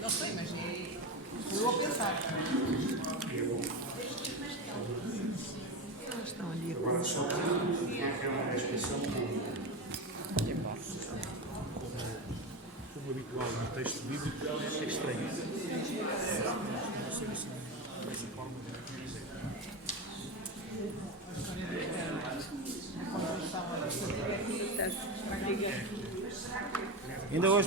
Não sei, mas estou a pensar. Estão ali. Agora só é uma expressão como habitual no texto bíblico, é estranho. Não sei assim, dessa forma de dizer. Ainda hoje